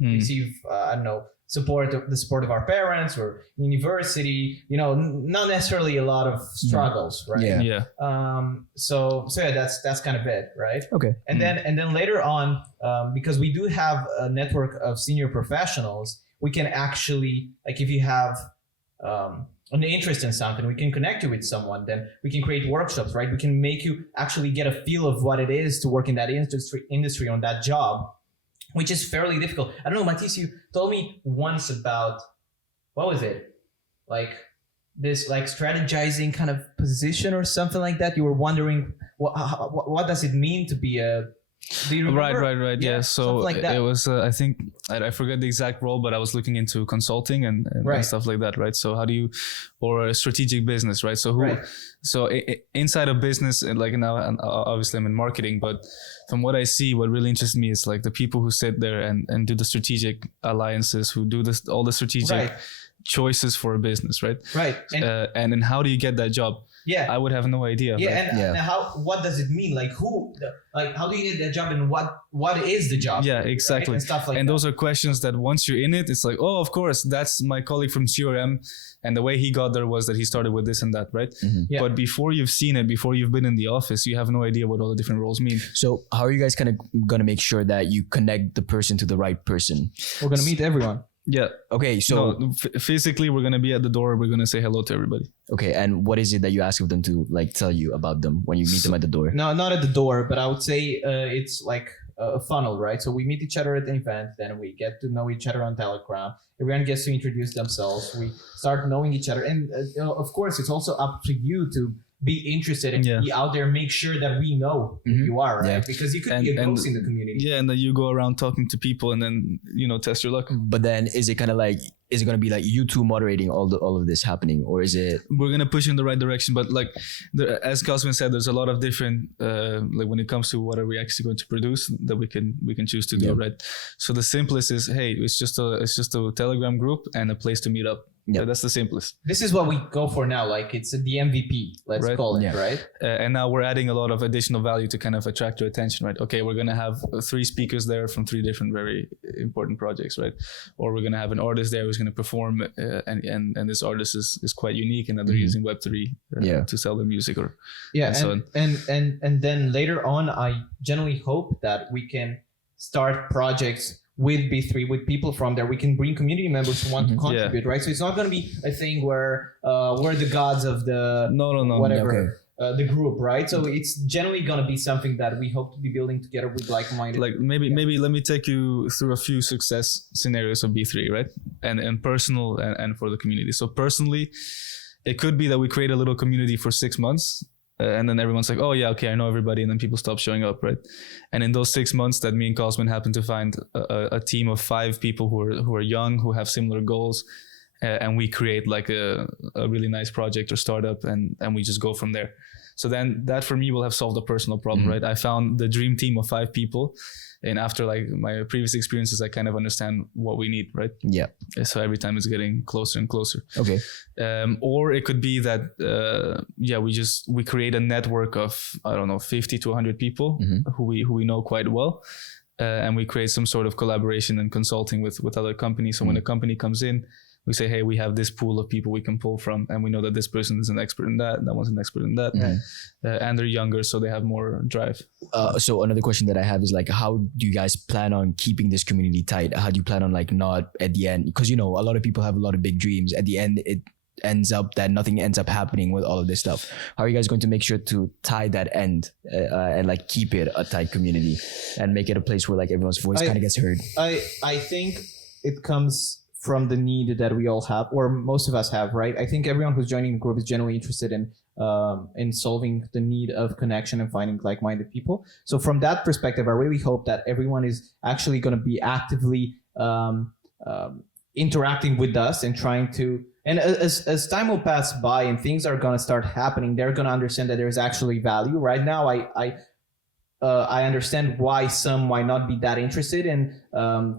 receive, the support of our parents or university, not necessarily a lot of struggles, right? So that's kind of it, right? Okay. And then later on, because we do have a network of senior professionals, we can actually, like, if you have an interest in something, we can connect you with someone, then we can create workshops, right? We can make you actually get a feel of what it is to work in that industry on that job, which is fairly difficult. I don't know, Matisse, you told me once about, what was it? Like this like strategizing kind of position or something like that. You were wondering what does it mean to be a... Do you remember? Right. Yeah. So like it was, I think, I forget the exact role, but I was looking into consulting and stuff like that, right? So how do you, or a strategic business, right? So inside of business, and like now, obviously I'm in marketing, but from what I see, what really interests me is like the people who sit there and do the strategic alliances, who do all the strategic choices for a business, right? Right. And then how do you get that job? Yeah, I would have no idea. Yeah, and what does it mean? Like how do you get that job, and what is the job? Yeah, exactly. Right? And stuff like that. And those are questions that once you're in it, it's like, oh, of course, that's my colleague from CRM, and the way he got there was that he started with this and that, right? Yeah. But before you've seen it, before you've been in the office, you have no idea what all the different roles mean. So how are you guys kind of gonna make sure that you connect the person to the right person? We're gonna meet everyone. Yeah. Okay. So physically, we're gonna be at the door. We're gonna say hello to everybody. Okay. And what is it that you ask of them to like tell you about them when you meet them at the door? No, not at the door, but I would say it's like a funnel, right? So we meet each other at the event, then we get to know each other on Telegram. Everyone gets to introduce themselves. We start knowing each other, and of course, it's also up to you to be interested and be out there, make sure that we know who you are, right? Yeah. Because you could be a ghost in the community. Yeah, and then you go around talking to people and then, test your luck. But then is it going to be like you two moderating all of this happening, or is it? We're going to push in the right direction, but like as Cosmin said, there's a lot of different, like when it comes to what are we actually going to produce that we can choose to do, right? So the simplest is, hey, it's just a Telegram group and a place to meet up. Yeah, that's the simplest. This is what we go for now. Like it's the MVP, let's call it, right? And now we're adding a lot of additional value to kind of attract your attention, right? Okay, we're going to have 3 speakers there from 3 different very important projects, right? Or we're going to have an artist there who's going to perform, and this artist is quite unique in that they're using Web3 to sell their music and then later on, I generally hope that we can start projects with B3, with people from there. We can bring community members who want to contribute, right? So it's not going to be a thing where we're the gods of the the group, right? So it's generally going to be something that we hope to be building together with like-minded. Like maybe let me take you through a few success scenarios of B3, right? And personal and for the community. So personally, it could be that we create a little community for 6 months. And then everyone's like, oh yeah, okay, I know everybody. And then people stop showing up, right? And in those 6 months that me and Cosmin happen to find a team of 5 people who are young, who have similar goals. And we create like a really nice project or startup and we just go from there. So then that for me will have solved a personal problem, right? I found the dream team of 5 people. And after like my previous experiences, I kind of understand what we need, right? Yeah. So every time it's getting closer and closer. Okay. Or it could be that, we create a network of, I don't know, 50 to 100 people who we know quite well. and we create some sort of collaboration and consulting with other companies. So when a company comes in, we say, hey, we have this pool of people we can pull from, and we know that this person is an expert in that, and that one's an expert in that, and they're younger, so they have more drive. So another question that I have is like, how do you guys plan on keeping this community tight? How do you plan on like not at the end? Because, you know, a lot of people have a lot of big dreams. At the end, it ends up that nothing ends up happening with all of this stuff. How are you guys going to make sure to tie that end and like keep it a tight community and make it a place where like everyone's voice kind of gets heard? I think it comes from the need that we all have, or most of us have, right? I think everyone who's joining the group is genuinely interested in solving the need of connection and finding like-minded people. So from that perspective, I really hope that everyone is actually going to be actively interacting with us and trying to, and as time will pass by and things are going to start happening, they're going to understand that there's actually value. Right now, I understand why some might not be that interested in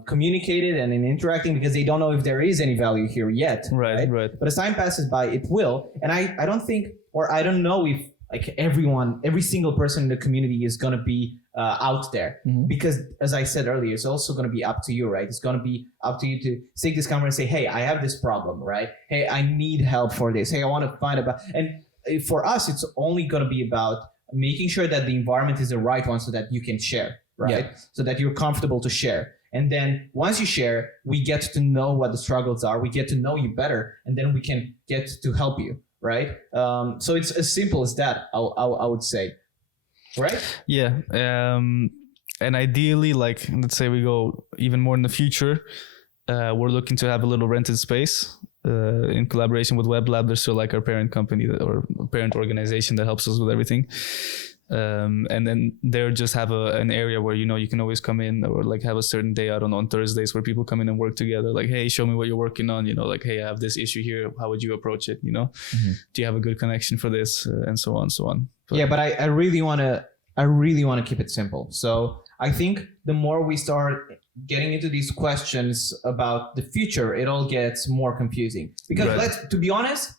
communicating and in interacting, because they don't know if there is any value here yet. Right. But as time passes by, it will. And I don't think, or I don't know if like every single person in the community is going to be out there. Because as I said earlier, it's also going to be up to you, right? It's going to be up to you to take this camera and say, hey, I have this problem, right? Hey, I need help for this. Hey, I want to find about, and for us, it's only going to be about making sure that the environment is the right one so that you can share, right? Yeah. So that you're comfortable to share. And then once you share, we get to know what the struggles are. We get to know you better, and then we can get to help you, right? So it's as simple as that, I would say, right? Yeah. And ideally, like, let's say we go even more in the future, we're looking to have a little rented space in collaboration with WebLab. They're still like our parent company or parent organization that helps us with everything. And then they'll just have an area where, you know, you can always come in, or like have a certain day out on Thursdays where people come in and work together. Like, hey, show me what you're working on. You know, like, hey, I have this issue here. How would you approach it? You know, do you have a good connection for this? And so on, so on. But I really want to keep it simple. So I think the more we start getting into these questions about the future, it all gets more confusing. Because to be honest,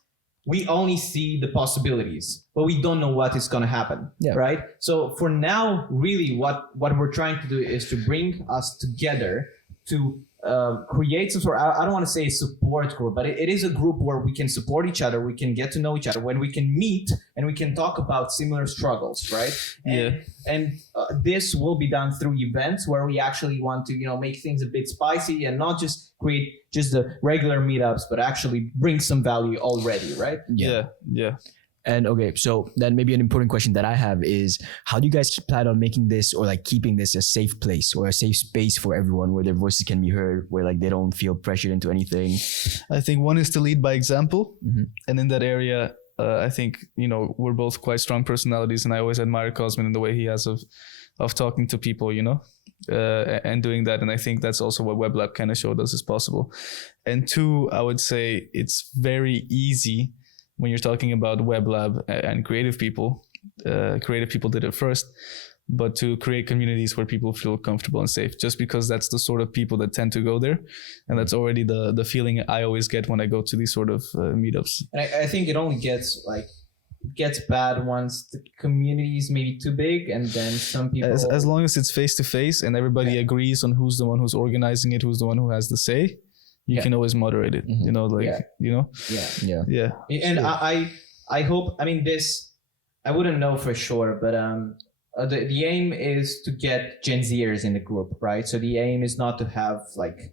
we only see the possibilities, but we don't know what is going to happen, right? So for now, really what we're trying to do is to bring us together to create some sort of, I don't want to say a support group, but it is a group where we can support each other, we can get to know each other, when we can meet and we can talk about similar struggles, right? And this will be done through events where we actually want to, you know, make things a bit spicy and not just create just the regular meetups, but actually bring some value already, right? Yeah. And okay, so then maybe an important question that I have is, how do you guys plan on making this, or like keeping this a safe place or a safe space for everyone where their voices can be heard, where like they don't feel pressured into anything? I think one is to lead by example. And in that area, I think, you know, we're both quite strong personalities, and I always admire Cosmin in the way he has of talking to people, you know, and doing that. And I think that's also what WebLab kind of showed us is possible. And two, I would say it's very easy when you're talking about WebLab and creative people did it first, but to create communities where people feel comfortable and safe, just because that's the sort of people that tend to go there. And that's already the feeling I always get when I go to these sort of meetups. And I think it only gets bad once the community is maybe too big, and then some people... As long as it's face-to-face and everybody agrees on who's the one who's organizing it, who's the one who has the say, you can always moderate it, you know, like, you know? Yeah. And I hope, I mean, this, I wouldn't know for sure, but the aim is to get Gen Zers in the group, right? So the aim is not to have like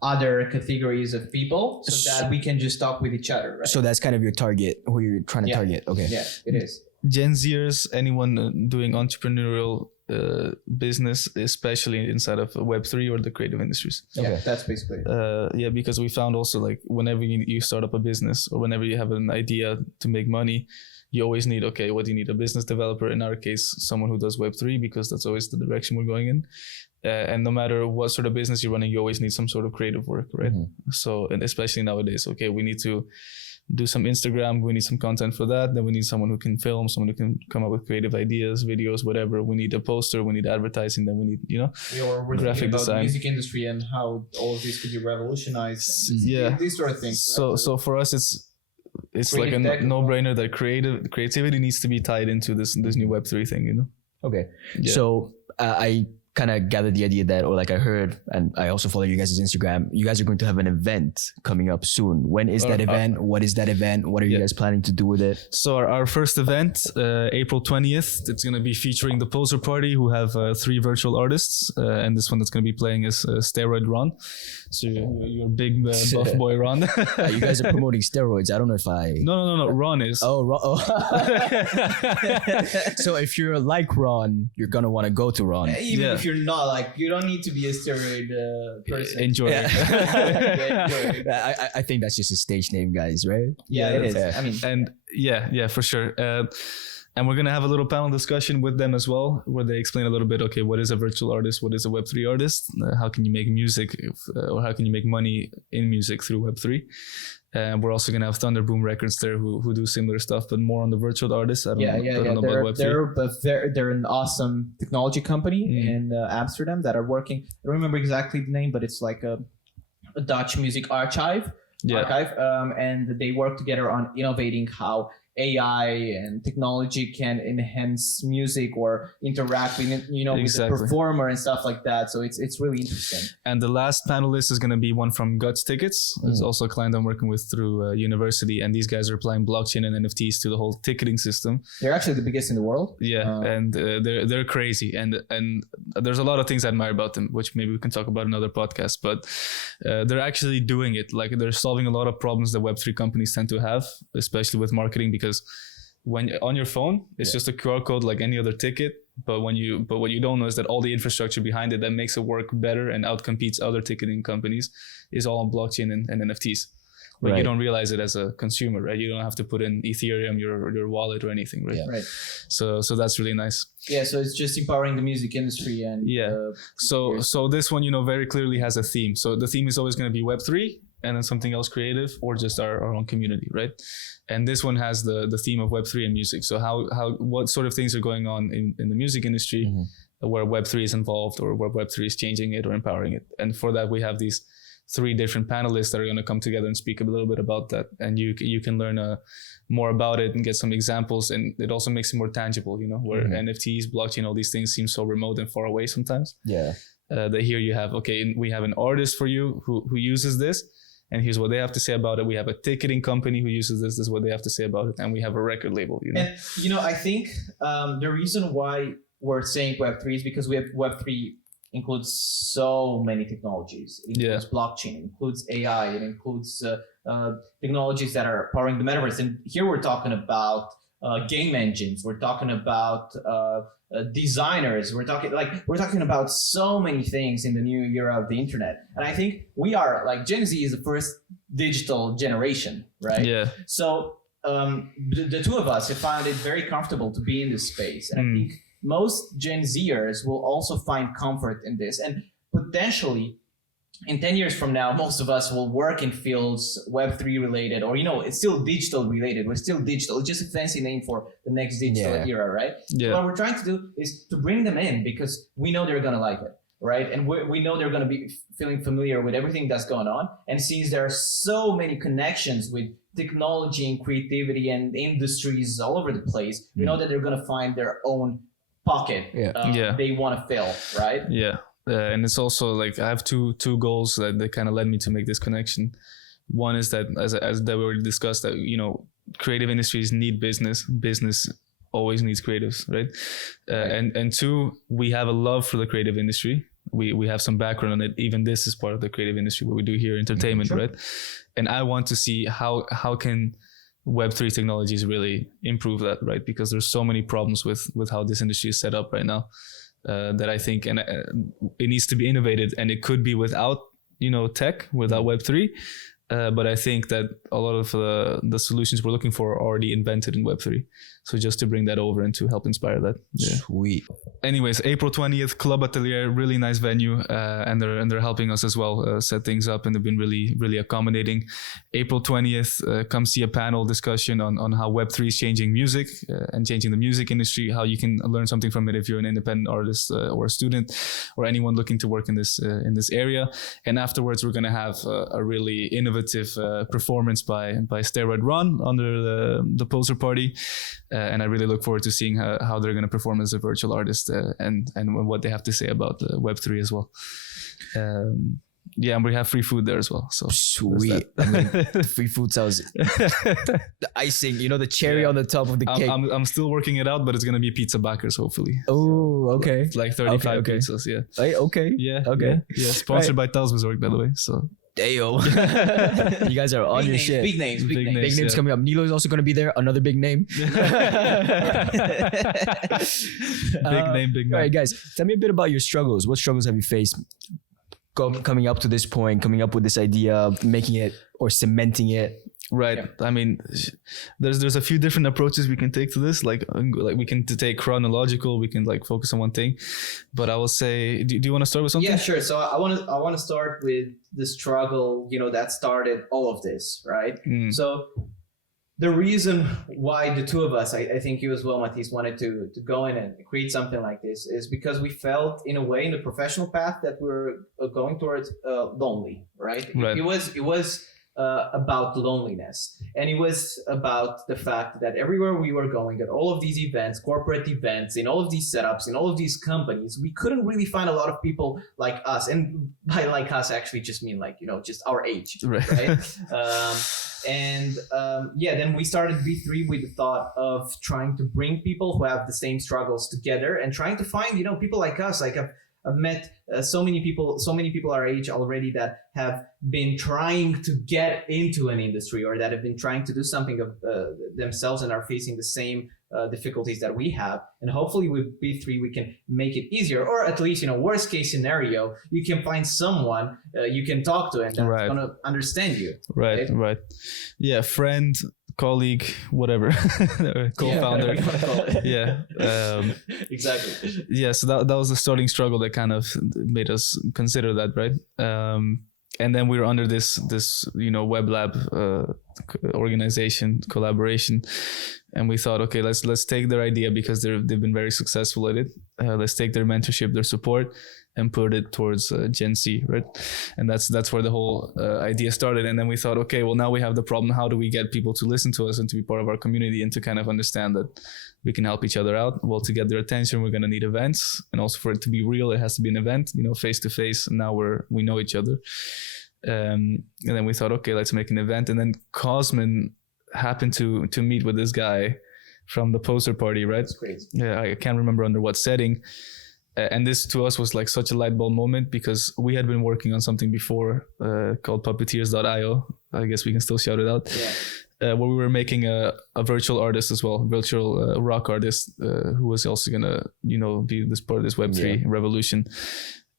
other categories of people, so that we can just talk with each other, right? So that's kind of your target, who you're trying to target. Okay. Yeah, it is. Gen Zers, anyone doing entrepreneurial business, especially inside of Web3 or the creative industries. Yeah, that's basically it. Because we found also, like, whenever you start up a business or whenever you have an idea to make money, you always need, okay, what do you need? A business developer, in our case, someone who does Web3, because that's always the direction we're going in. And no matter what sort of business you're running, you always need some sort of creative work, right? So, and especially nowadays, okay, we need to do some Instagram, we need some content for that. Then we need someone who can film, someone who can come up with creative ideas, videos, whatever. We need a poster, we need advertising, then we need, you know, we're graphic about design. The music industry and how all of this could be revolutionized. These sort of things. Right? So for us, it's like a no-brainer that creativity needs to be tied into this new Web3 thing, you know? Okay. Yeah. So I kind of gathered the idea that, or like I heard, and I also follow you guys' Instagram, you guys are going to have an event coming up soon. When is that event? What is that event? What are you guys planning to do with it? So our first event, April 20th, it's going to be featuring the Poser Party, who have 3 virtual artists. And this one that's going to be playing is STEROID Ron. So you're a big buff boy, Ron. You guys are promoting steroids. I don't know if I... No. Ron is. Oh, Ron. Oh. So if you're like Ron, you're going to want to go to Ron. Even if you're not, like, you don't need to be a steroid person. Enjoy it. I think that's just a stage name, guys, right? Yeah, it is. I mean... And yeah, for sure. And we're going to have a little panel discussion with them as well, where they explain a little bit, okay, what is a virtual artist? What is a Web3 artist? How can you make music or how can you make money in music through Web3? And we're also going to have Thunderboom Records there who do similar stuff, but more on the virtual artists. I don't know about Web3. They're an awesome technology company in Amsterdam that are working. I don't remember exactly the name, but it's like a Dutch music archive. And they work together on innovating how AI and technology can enhance music or interact with, with the performer and stuff like that. So it's really interesting. And the last panelist is going to be one from Guts Tickets. It's also a client I'm working with through university, and these guys are applying blockchain and NFTs to the whole ticketing system. They're actually the biggest in the world. And they're crazy, and there's a lot of things I admire about them, which maybe we can talk about in another podcast. But they're actually doing it. Like, they're solving a lot of problems that Web3 companies tend to have, especially with marketing, because when on your phone, it's just a QR code like any other ticket. But what you don't know is that all the infrastructure behind it that makes it work better and outcompetes other ticketing companies is all on blockchain and NFTs. Like, you don't realize it as a consumer, right? You don't have to put in Ethereum, your wallet or anything, right? Right. So that's really nice. Yeah. So it's just empowering the music industry and So this one, very clearly has a theme. So the theme is always going to be Web3 and then something else creative or just our own community, right? And this one has the theme of Web3 and music. So what sort of things are going on in the music industry where Web3 is involved or where Web3 is changing it or empowering it. And for that, we have these 3 different panelists that are going to come together and speak a little bit about that. And you can learn more about it and get some examples. And it also makes it more tangible, where NFTs, blockchain, all these things seem so remote and far away sometimes. Yeah. That here you have, we have an artist for you who uses this. And here's what they have to say about it. We have a ticketing company who uses this. This is what they have to say about it. And we have a record label. And I think the reason why we're saying Web3 is because we have Web3 includes so many technologies. It includes blockchain, it includes AI, it includes technologies that are powering the metaverse. And here we're talking about game engines. We're talking about designers. We're talking about so many things in the new era of the internet. And I think we are, like, Gen Z is the first digital generation, right? Yeah. So the 2 of us have found it very comfortable to be in this space. And I think most Gen Zers will also find comfort in this. And potentially in 10 years from now, most of us will work in fields Web3 related, or, it's still digital related. We're still digital. It's just a fancy name for the next digital era, right? Yeah. So what we're trying to do is to bring them in because we know they're going to like it, right? And we know they're going to be feeling familiar with everything that's going on. And since there are so many connections with technology and creativity and industries all over the place, we know that they're going to find their own pocket they want to fill, right? Yeah. And it's also like I have two goals that they kind of led me to make this connection. One is that as that we already discussed, that creative industries need business always needs creatives, right? And 2, we have a love for the creative industry. We have some background on it. Even this is part of the creative industry, what we do here, entertainment, right? And I want to see how can Web3 technologies really improve that, right? Because there's so many problems with how this industry is set up right now. That I think, and it needs to be innovated, and it could be without, tech, without Web3. But I think that a lot of the solutions we're looking for are already invented in Web3. So just to bring that over and to help inspire that. Yeah. Sweet. Anyways, April 20th, Club Atelier, really nice venue, and they're helping us as well set things up, and they've been really, really accommodating. April 20th, come see a panel discussion on how Web3 is changing music and changing the music industry, how you can learn something from it if you're an independent artist or a student or anyone looking to work in this area. And afterwards, we're going to have a really innovative performance by STEROID Ron under the Poser Party. And I really look forward to seeing how they're going to perform as a virtual artist and what they have to say about Web3 as well. And we have free food there as well. So sweet. I mean, free food sounds the icing, the cherry on the top of the cake. I'm still working it out, but it's gonna be pizza backers hopefully. Oh, okay. It's like 35 pizzas. Yeah. Okay. Yeah. Okay. Yeah. Sponsored by Telsmazorg, by the way. So. Ayo. You guys are on your shit. Big names Coming up. Nilo is also going to be there. Another big name. Big name. All right, guys. Tell me a bit about your struggles. What struggles have you faced coming up to this point, coming up with this idea, making it or cementing it? Right. Yeah. I mean, there's a few different approaches we can take to this. Like we can take chronological. We can like focus on one thing. But I will say, do you want to start with something? Yeah, sure. So I want to start with the struggle, that started all of this, right? So the reason why the two of us, I think you as well, Matisse, wanted to go in and create something like this is because we felt in a way in the professional path that we're going towards lonely, right? It was about loneliness, and it was about the fact that everywhere we were going at all of these events, corporate events, in all of these setups, in all of these companies, we couldn't really find a lot of people like us. And by like us, I actually just mean like just our age, right? Then we started V3 with the thought of trying to bring people who have the same struggles together and trying to find people like us. Like I've met so many people our age already that have been trying to get into an industry or that have been trying to do something of themselves and are facing the same difficulties that we have. And hopefully with B3 we can make it easier, or at least worst case scenario, you can find someone you can talk to and that's going to understand you. Right. Yeah, friend, colleague, whatever, co-founder. Exactly. Yeah, so that was the starting struggle that kind of made us consider that, right? And then we were under this web lab organization collaboration, and we thought, okay, let's take their idea because they've been very successful at it. Let's take their mentorship, their support, and put it towards Gen Z, right? And that's where the whole idea started. And then we thought, okay, well, now we have the problem. How do we get people to listen to us and to be part of our community and to kind of understand that we can help each other out? Well, to get their attention, we're going to need events. And also for it to be real, it has to be an event, face to face. And now we know each other. And then we thought, okay, let's make an event. And then Cosmin happened to meet with this guy from the poster party, right? That's great. Yeah, I can't remember under what setting. And this to us was like such a light bulb moment because we had been working on something before called puppeteers.io. I guess we can still shout it out. Yeah. Where we were making a virtual artist as well, virtual rock artist who was also gonna, be this part of this Web3 revolution.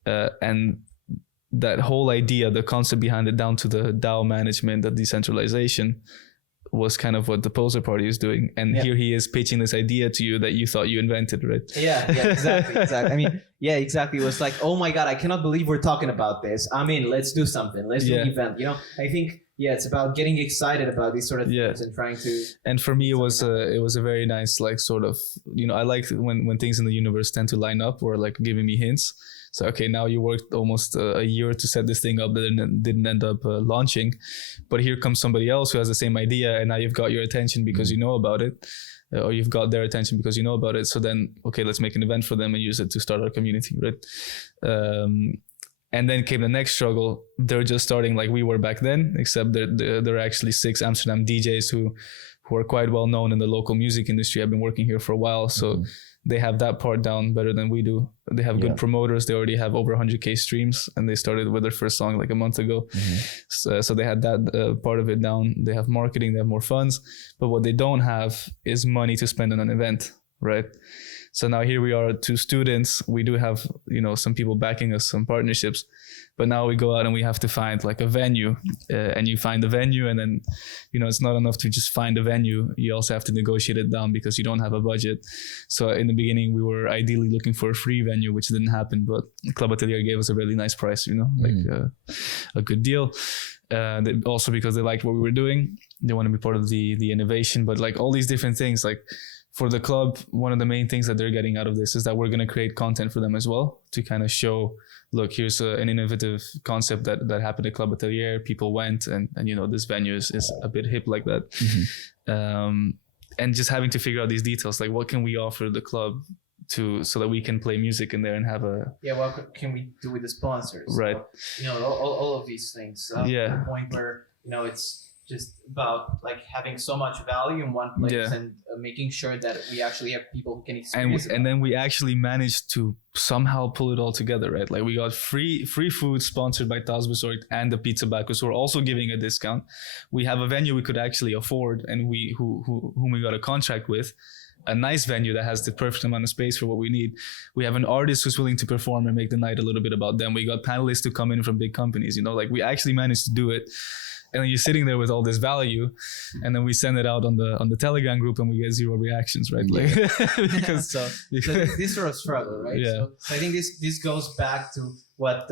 And that whole idea, the concept behind it down to the DAO management, the decentralization, was kind of what the poster party is doing. And here he is pitching this idea to you that you thought you invented, right? Yeah, exactly. I mean, exactly. It was like, oh my God, I cannot believe we're talking about this. I mean, let's do something. Let's do an event. I think, it's about getting excited about these sort of things and trying to. And for me, it was a very nice, like sort of, I like when things in the universe tend to line up or like giving me hints. So, okay, now you worked almost a year to set this thing up that didn't end up launching. But here comes somebody else who has the same idea, and now you've got your attention because you know about it, or you've got their attention because you know about it. So then, okay, let's make an event for them and use it to start our community, right? And then came the next struggle. They're just starting like we were back then, except there are actually 6 Amsterdam DJs who are quite well known in the local music industry. I've been working here for a while, so they have that part down better than we do. They have good promoters. They already have over 100K streams, and they started with their first song like a month ago. So they had that part of it down. They have marketing, they have more funds, but what they don't have is money to spend on an event, right? So now here we are, 2 students. We do have, some people backing us, some partnerships, but now we go out and we have to find like a venue, and you find the venue, and then, it's not enough to just find a venue. You also have to negotiate it down because you don't have a budget. So in the beginning, we were ideally looking for a free venue, which didn't happen, but Club Atelier gave us a really nice price, a good deal. Also because they liked what we were doing. They want to be part of the innovation, but like all these different things, like, for the club, one of the main things that they're getting out of this is that we're going to create content for them as well to kind of show, look, here's an innovative concept that happened at Club Atelier. People went and this venue is a bit hip like that. And just having to figure out these details, like what can we offer the club so that we can play music in there and have a what can we do with the sponsors, right? All of these things. To the point where it's just about like having so much value in one place and making sure that we actually have people who can experience it. And then we actually managed to somehow pull it all together, right? Like we got free food sponsored by Tasbezorgd and the Pizza Backers, who are also giving a discount. We have a venue we could actually afford, and whom we got a contract with. A nice venue that has the perfect amount of space for what we need. We have an artist who's willing to perform and make the night a little bit about them. We got panelists to come in from big companies, like we actually managed to do it. And then you're sitting there with all this value, and then we send it out on the Telegram group, and we get 0 reactions, right? Like, because so this sort of struggle, right? Yeah. So I think this goes back to what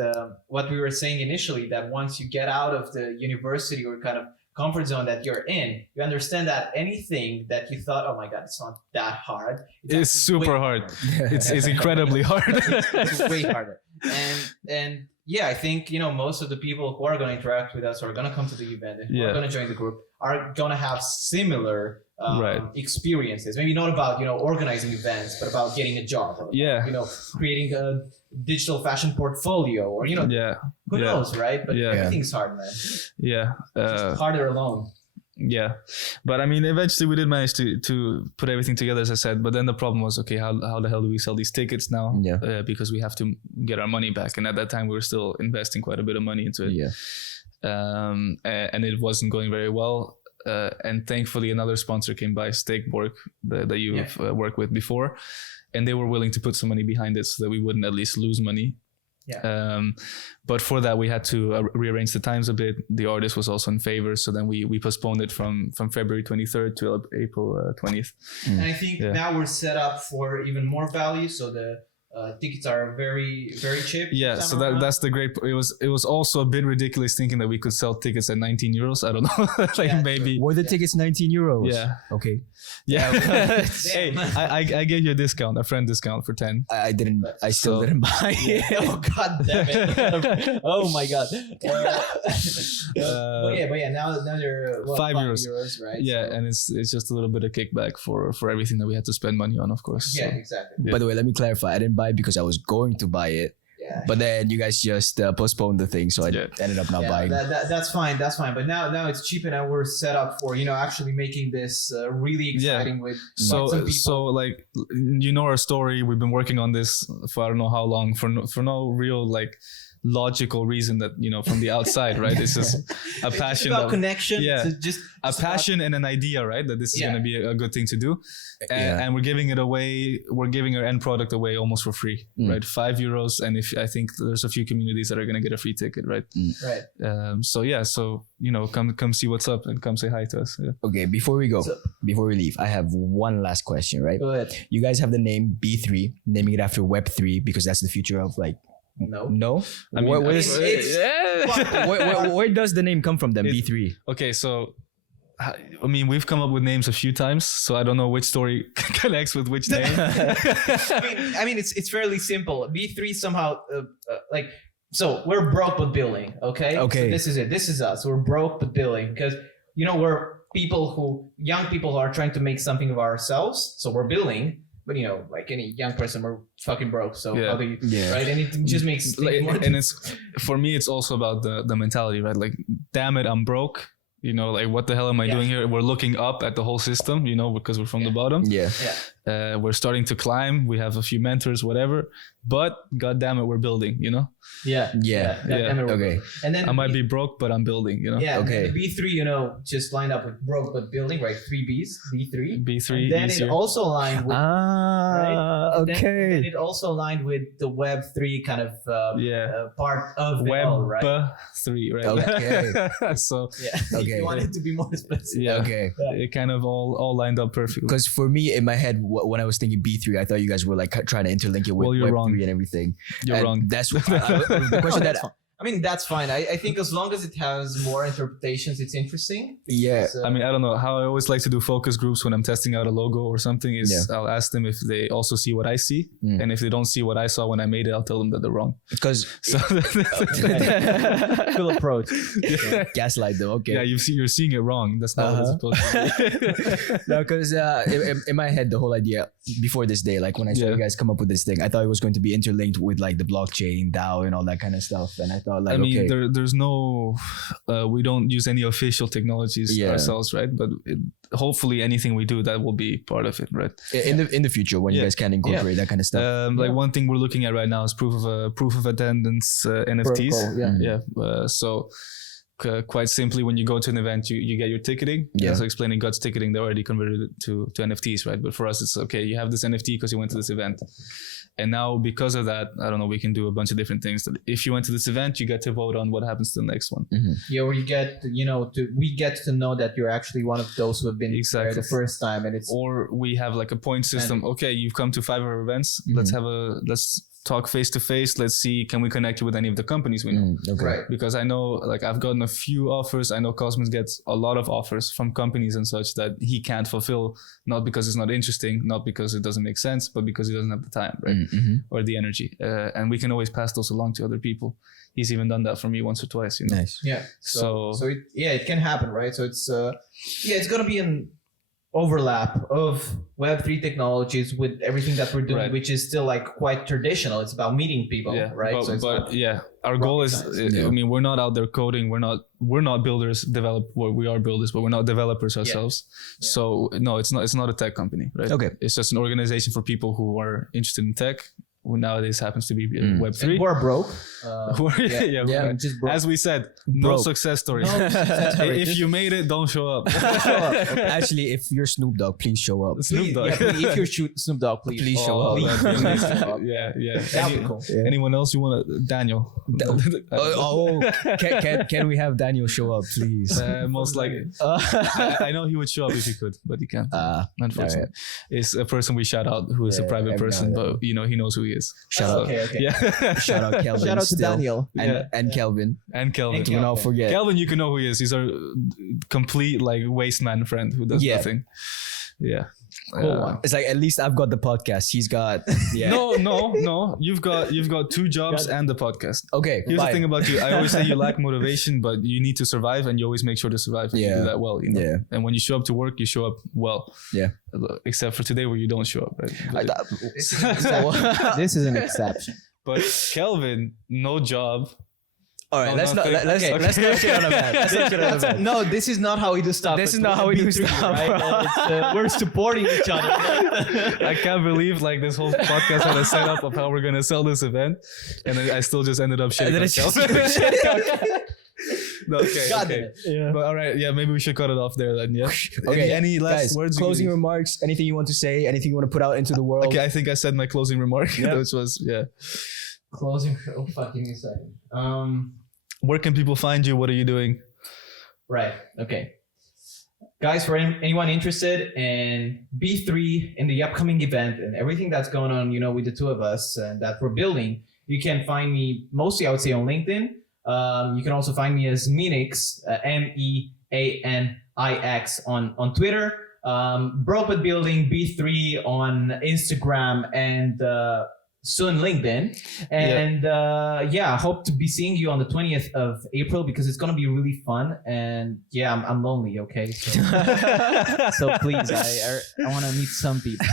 we were saying initially, that once you get out of the university or kind of comfort zone that you're in, you understand that anything that you thought, oh my God, it's not that hard. It's super hard. It's incredibly hard. It's way harder. And yeah, I think, most of the people who are going to interact with us or are going to come to the event and who are going to join the group are going to have similar experiences. Maybe not about, organizing events, but about getting a job. Or, creating a digital fashion portfolio or, who knows, right? But everything's hard, man. Yeah. It's harder alone. Yeah, but I mean, eventually we did manage to put everything together, as I said. But then the problem was, okay, how the hell do we sell these tickets now? Yeah, because we have to get our money back, and at that time we were still investing quite a bit of money into it. Yeah, and it wasn't going very well. And thankfully, another sponsor came by, Steakborg, that you've worked with before, and they were willing to put some money behind it so that we wouldn't at least lose money. Yeah. But for that we had to rearrange the times a bit. The artist was also in favor, so then we postponed it from February 23rd to April 20th. And I think now we're set up for even more value, so the tickets are very, very cheap. Yeah, so that's the great. It was also a bit ridiculous thinking that we could sell tickets at 19 euros. I don't know, maybe. Were the tickets 19 euros? Yeah. Okay. Yeah. Hey, I gave you a friend discount for 10. I didn't. I still didn't buy it. Oh God damn it! Oh my God. But yeah. Now they're €5, right? Yeah, so. And it's just a little bit of kickback for everything that we had to spend money on, of course. Yeah, exactly. By the way, let me clarify. I didn't buy it because I was going to buy it. Yeah. But then you guys just postponed the thing, so I ended up not buying. That's fine. But now it's cheap, and now we're set up for actually making this really exciting with some people. So like our story. We've been working on this for I don't know how long for no real like logical reason that from the outside, right? This is a passion, about connection. Yeah, just a passion and an idea, right? That this is going to be a good thing to do, and we're giving it away. We're giving our end product away almost for free, right? €5, and I think there's a few communities that are going to get a free ticket, right? Right. So come see what's up and come say hi to us. Yeah. Okay, before we leave, I have one last question, right? Go ahead. You guys have the name B3, naming it after Web3 because that's the future of like. No. I mean, where does the name come from then? B3. Okay, so I mean, we've come up with names a few times, so I don't know which story connects with which name. I mean, it's fairly simple. B3 somehow so we're broke but billing. Okay. So this is it. This is us. We're broke but billing because we're young people who are trying to make something of ourselves. So we're billing. But like any young person, we're fucking broke. So how do you, right? And it just makes more. And it's for me, it's also about the mentality, right? Like, damn it, I'm broke. Like what the hell am I doing here? We're looking up at the whole system, because we're from the bottom. Yeah. We're starting to climb. We have a few mentors, whatever. But God damn it, we're building, Yeah. Okay. And then I might be broke, but I'm building, Yeah. Okay. B3, just lined up with broke but building, right? 3 Bs, B3. B3. And then it also aligned with. Right? Okay. Then it also aligned with the Web3 kind of part of the Web all, right? 3, right? Okay. So if you want it to be more specific. Yeah. Okay. It kind of all lined up perfectly. Because for me, in my head, when I was thinking B3, I thought you guys were like trying to interlink it with you're Web3 wrong. and everything. You're wrong. That's the question I mean, that's fine. I think as long as it has more interpretations, it's interesting. Yeah. I mean, I don't know how I always like to do focus groups when I'm testing out a logo or something is I'll ask them if they also see what I see. And if they don't see what I saw when I made it, I'll tell them that they're wrong. Because cool approach. Gaslight them. Okay. Yeah, you're seeing it wrong. That's not what it's supposed to be. No, because in my head, the whole idea before this day, like when I saw you guys come up with this thing, I thought it was going to be interlinked with like the blockchain, DAO, and all that kind of stuff. And I thought, like, I mean, there's no, we don't use any official technologies ourselves, right? But hopefully, anything we do, that will be part of it, right? In the future, when you guys can incorporate that kind of stuff. Like one thing we're looking at right now is proof of attendance NFTs. Protocol, So. Quite simply, when you go to an event, you get your ticketing. So explaining God's ticketing, they already converted it to NFTs, right? But for us, it's okay. You have this NFT because you went to this event. And now because of that, I don't know, we can do a bunch of different things. If you went to this event, you get to vote on what happens to the next one. Yeah, or you get, we get to know that you're actually one of those who have been there the first time. And or we have like a point system. Okay, you've come to 5 of our events. Let's talk face to face. Let's see, can we connect you with any of the companies we know? Right. Because I know, like, I've gotten a few offers. I know Cosmin gets a lot of offers from companies and such that he can't fulfill, not because it's not interesting, not because it doesn't make sense, but because he doesn't have the time, right? Or the energy. And we can always pass those along to other people. He's even done that for me once or twice, Nice. Yeah. So it can happen, right? So it's it's gonna be an overlap of Web3 technologies with everything that we're doing, which is still like quite traditional. It's about meeting people, right? Our goal is, I mean, we're not out there coding. We're not builders, we are builders, but we're not developers ourselves. So no, it's not a tech company, right? Okay. It's just an organization for people who are interested in tech. Who nowadays happens to be Web3. And we're broke. Just broke. As we said, no success story. If you made it, don't show up. Actually, if you're Snoop Dogg, please show up. Snoop Dogg. If you're Snoop Dogg, please show up. That'd be cool. Anyone else you want to? Daniel. Can we have Daniel show up, please? Most likely. I know he would show up if he could, but he can't. Unfortunately, it's a person we shout out who is a private person, but he knows who he is. Shout out. Shout out Kelvin. Shout out to Daniel and Kelvin. Do not forget Kelvin. You can know who he is. He's our complete like waste man friend who does nothing. Yeah. Cool. It's like, at least I've got the podcast. He's got No. You've got 2 jobs and the podcast. Okay. Here's the thing about you. I always say you lack motivation, but you need to survive, and you always make sure to survive. And you do that well. And when you show up to work, you show up well. Yeah. Except for today, where you don't show up. Right. This is an exception. But Kelvin, no job. All right, let's not shit on a man. No, this is not how we do stuff. This is not how we do stuff. Right? We're supporting each other. I can't believe like this whole podcast had a setup of how we're gonna sell this event, and then I still just ended up shitting myself. No, okay. Yeah. But all right, maybe we should cut it off there then. Yeah. Okay. Any last words? Closing remarks? Anything you want to say? Anything you want to put out into the world? Okay, I think I said my closing remark, which was Closing. Oh, fuck, give me a second. Where can people find you? What are you doing? Right. Okay. Guys, for anyone interested in B3 in the upcoming event and everything that's going on, with the 2 of us and that we're building, you can find me mostly, I would say, on LinkedIn. You can also find me as MEANiX, MEANiX on Twitter. Broke Building B3 on Instagram and soon LinkedIn. And I hope to be seeing you on the 20th of April because it's going to be really fun. And I'm lonely, okay? So please, I want to meet some people.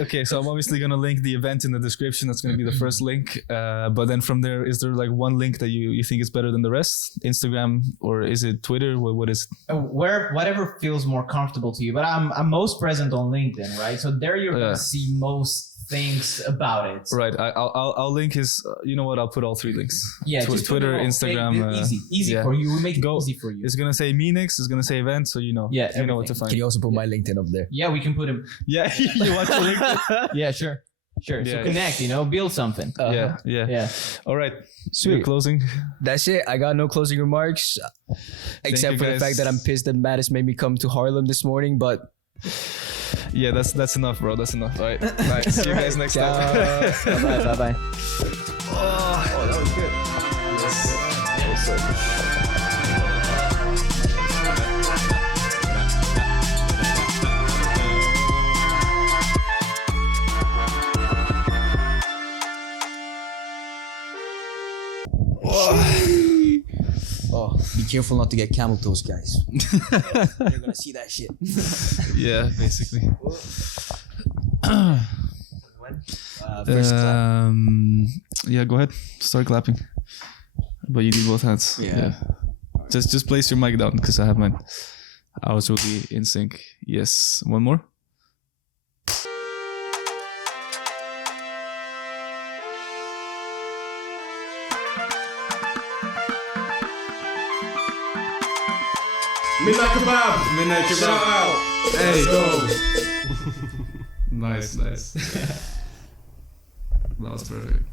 Okay, so I'm obviously going to link the event in the description. That's going to be the first link. But then from there, is there like one link that you think is better than the rest? Instagram, or is it Twitter? What is it? Whatever feels more comfortable to you. But I'm most present on LinkedIn, right? So there you're going to see most things about it. Right. I'll link his. You know what? I'll put all 3 links. Yeah. Twitter, Instagram. Easy for you. We make it easy for you. It's gonna say MEANiX. It's gonna say event. So you know what to find. Can you also put my LinkedIn up there? Yeah, we can put him. Yeah. You want the link? Yeah, sure. So connect. Build something. Yeah. All right. Sweet. Closing. That's it. I got no closing remarks, except for the fact that I'm pissed that Mattis made me come to Harlem this morning, but. Yeah, that's enough, bro. That's enough. All right. See you guys next time. Bye. Oh, that was good. Oh, be careful not to get camel toes, guys. You're gonna see that shit. Yeah, basically. First clap. Yeah, go ahead. Start clapping. But you need both hands. Yeah. Just place your mic down because I have mine. Ours will be in sync. Yes. One more. Midnight Kebab! Midnight Kebab. Shout out! Hey. Let's go! Nice. That was perfect.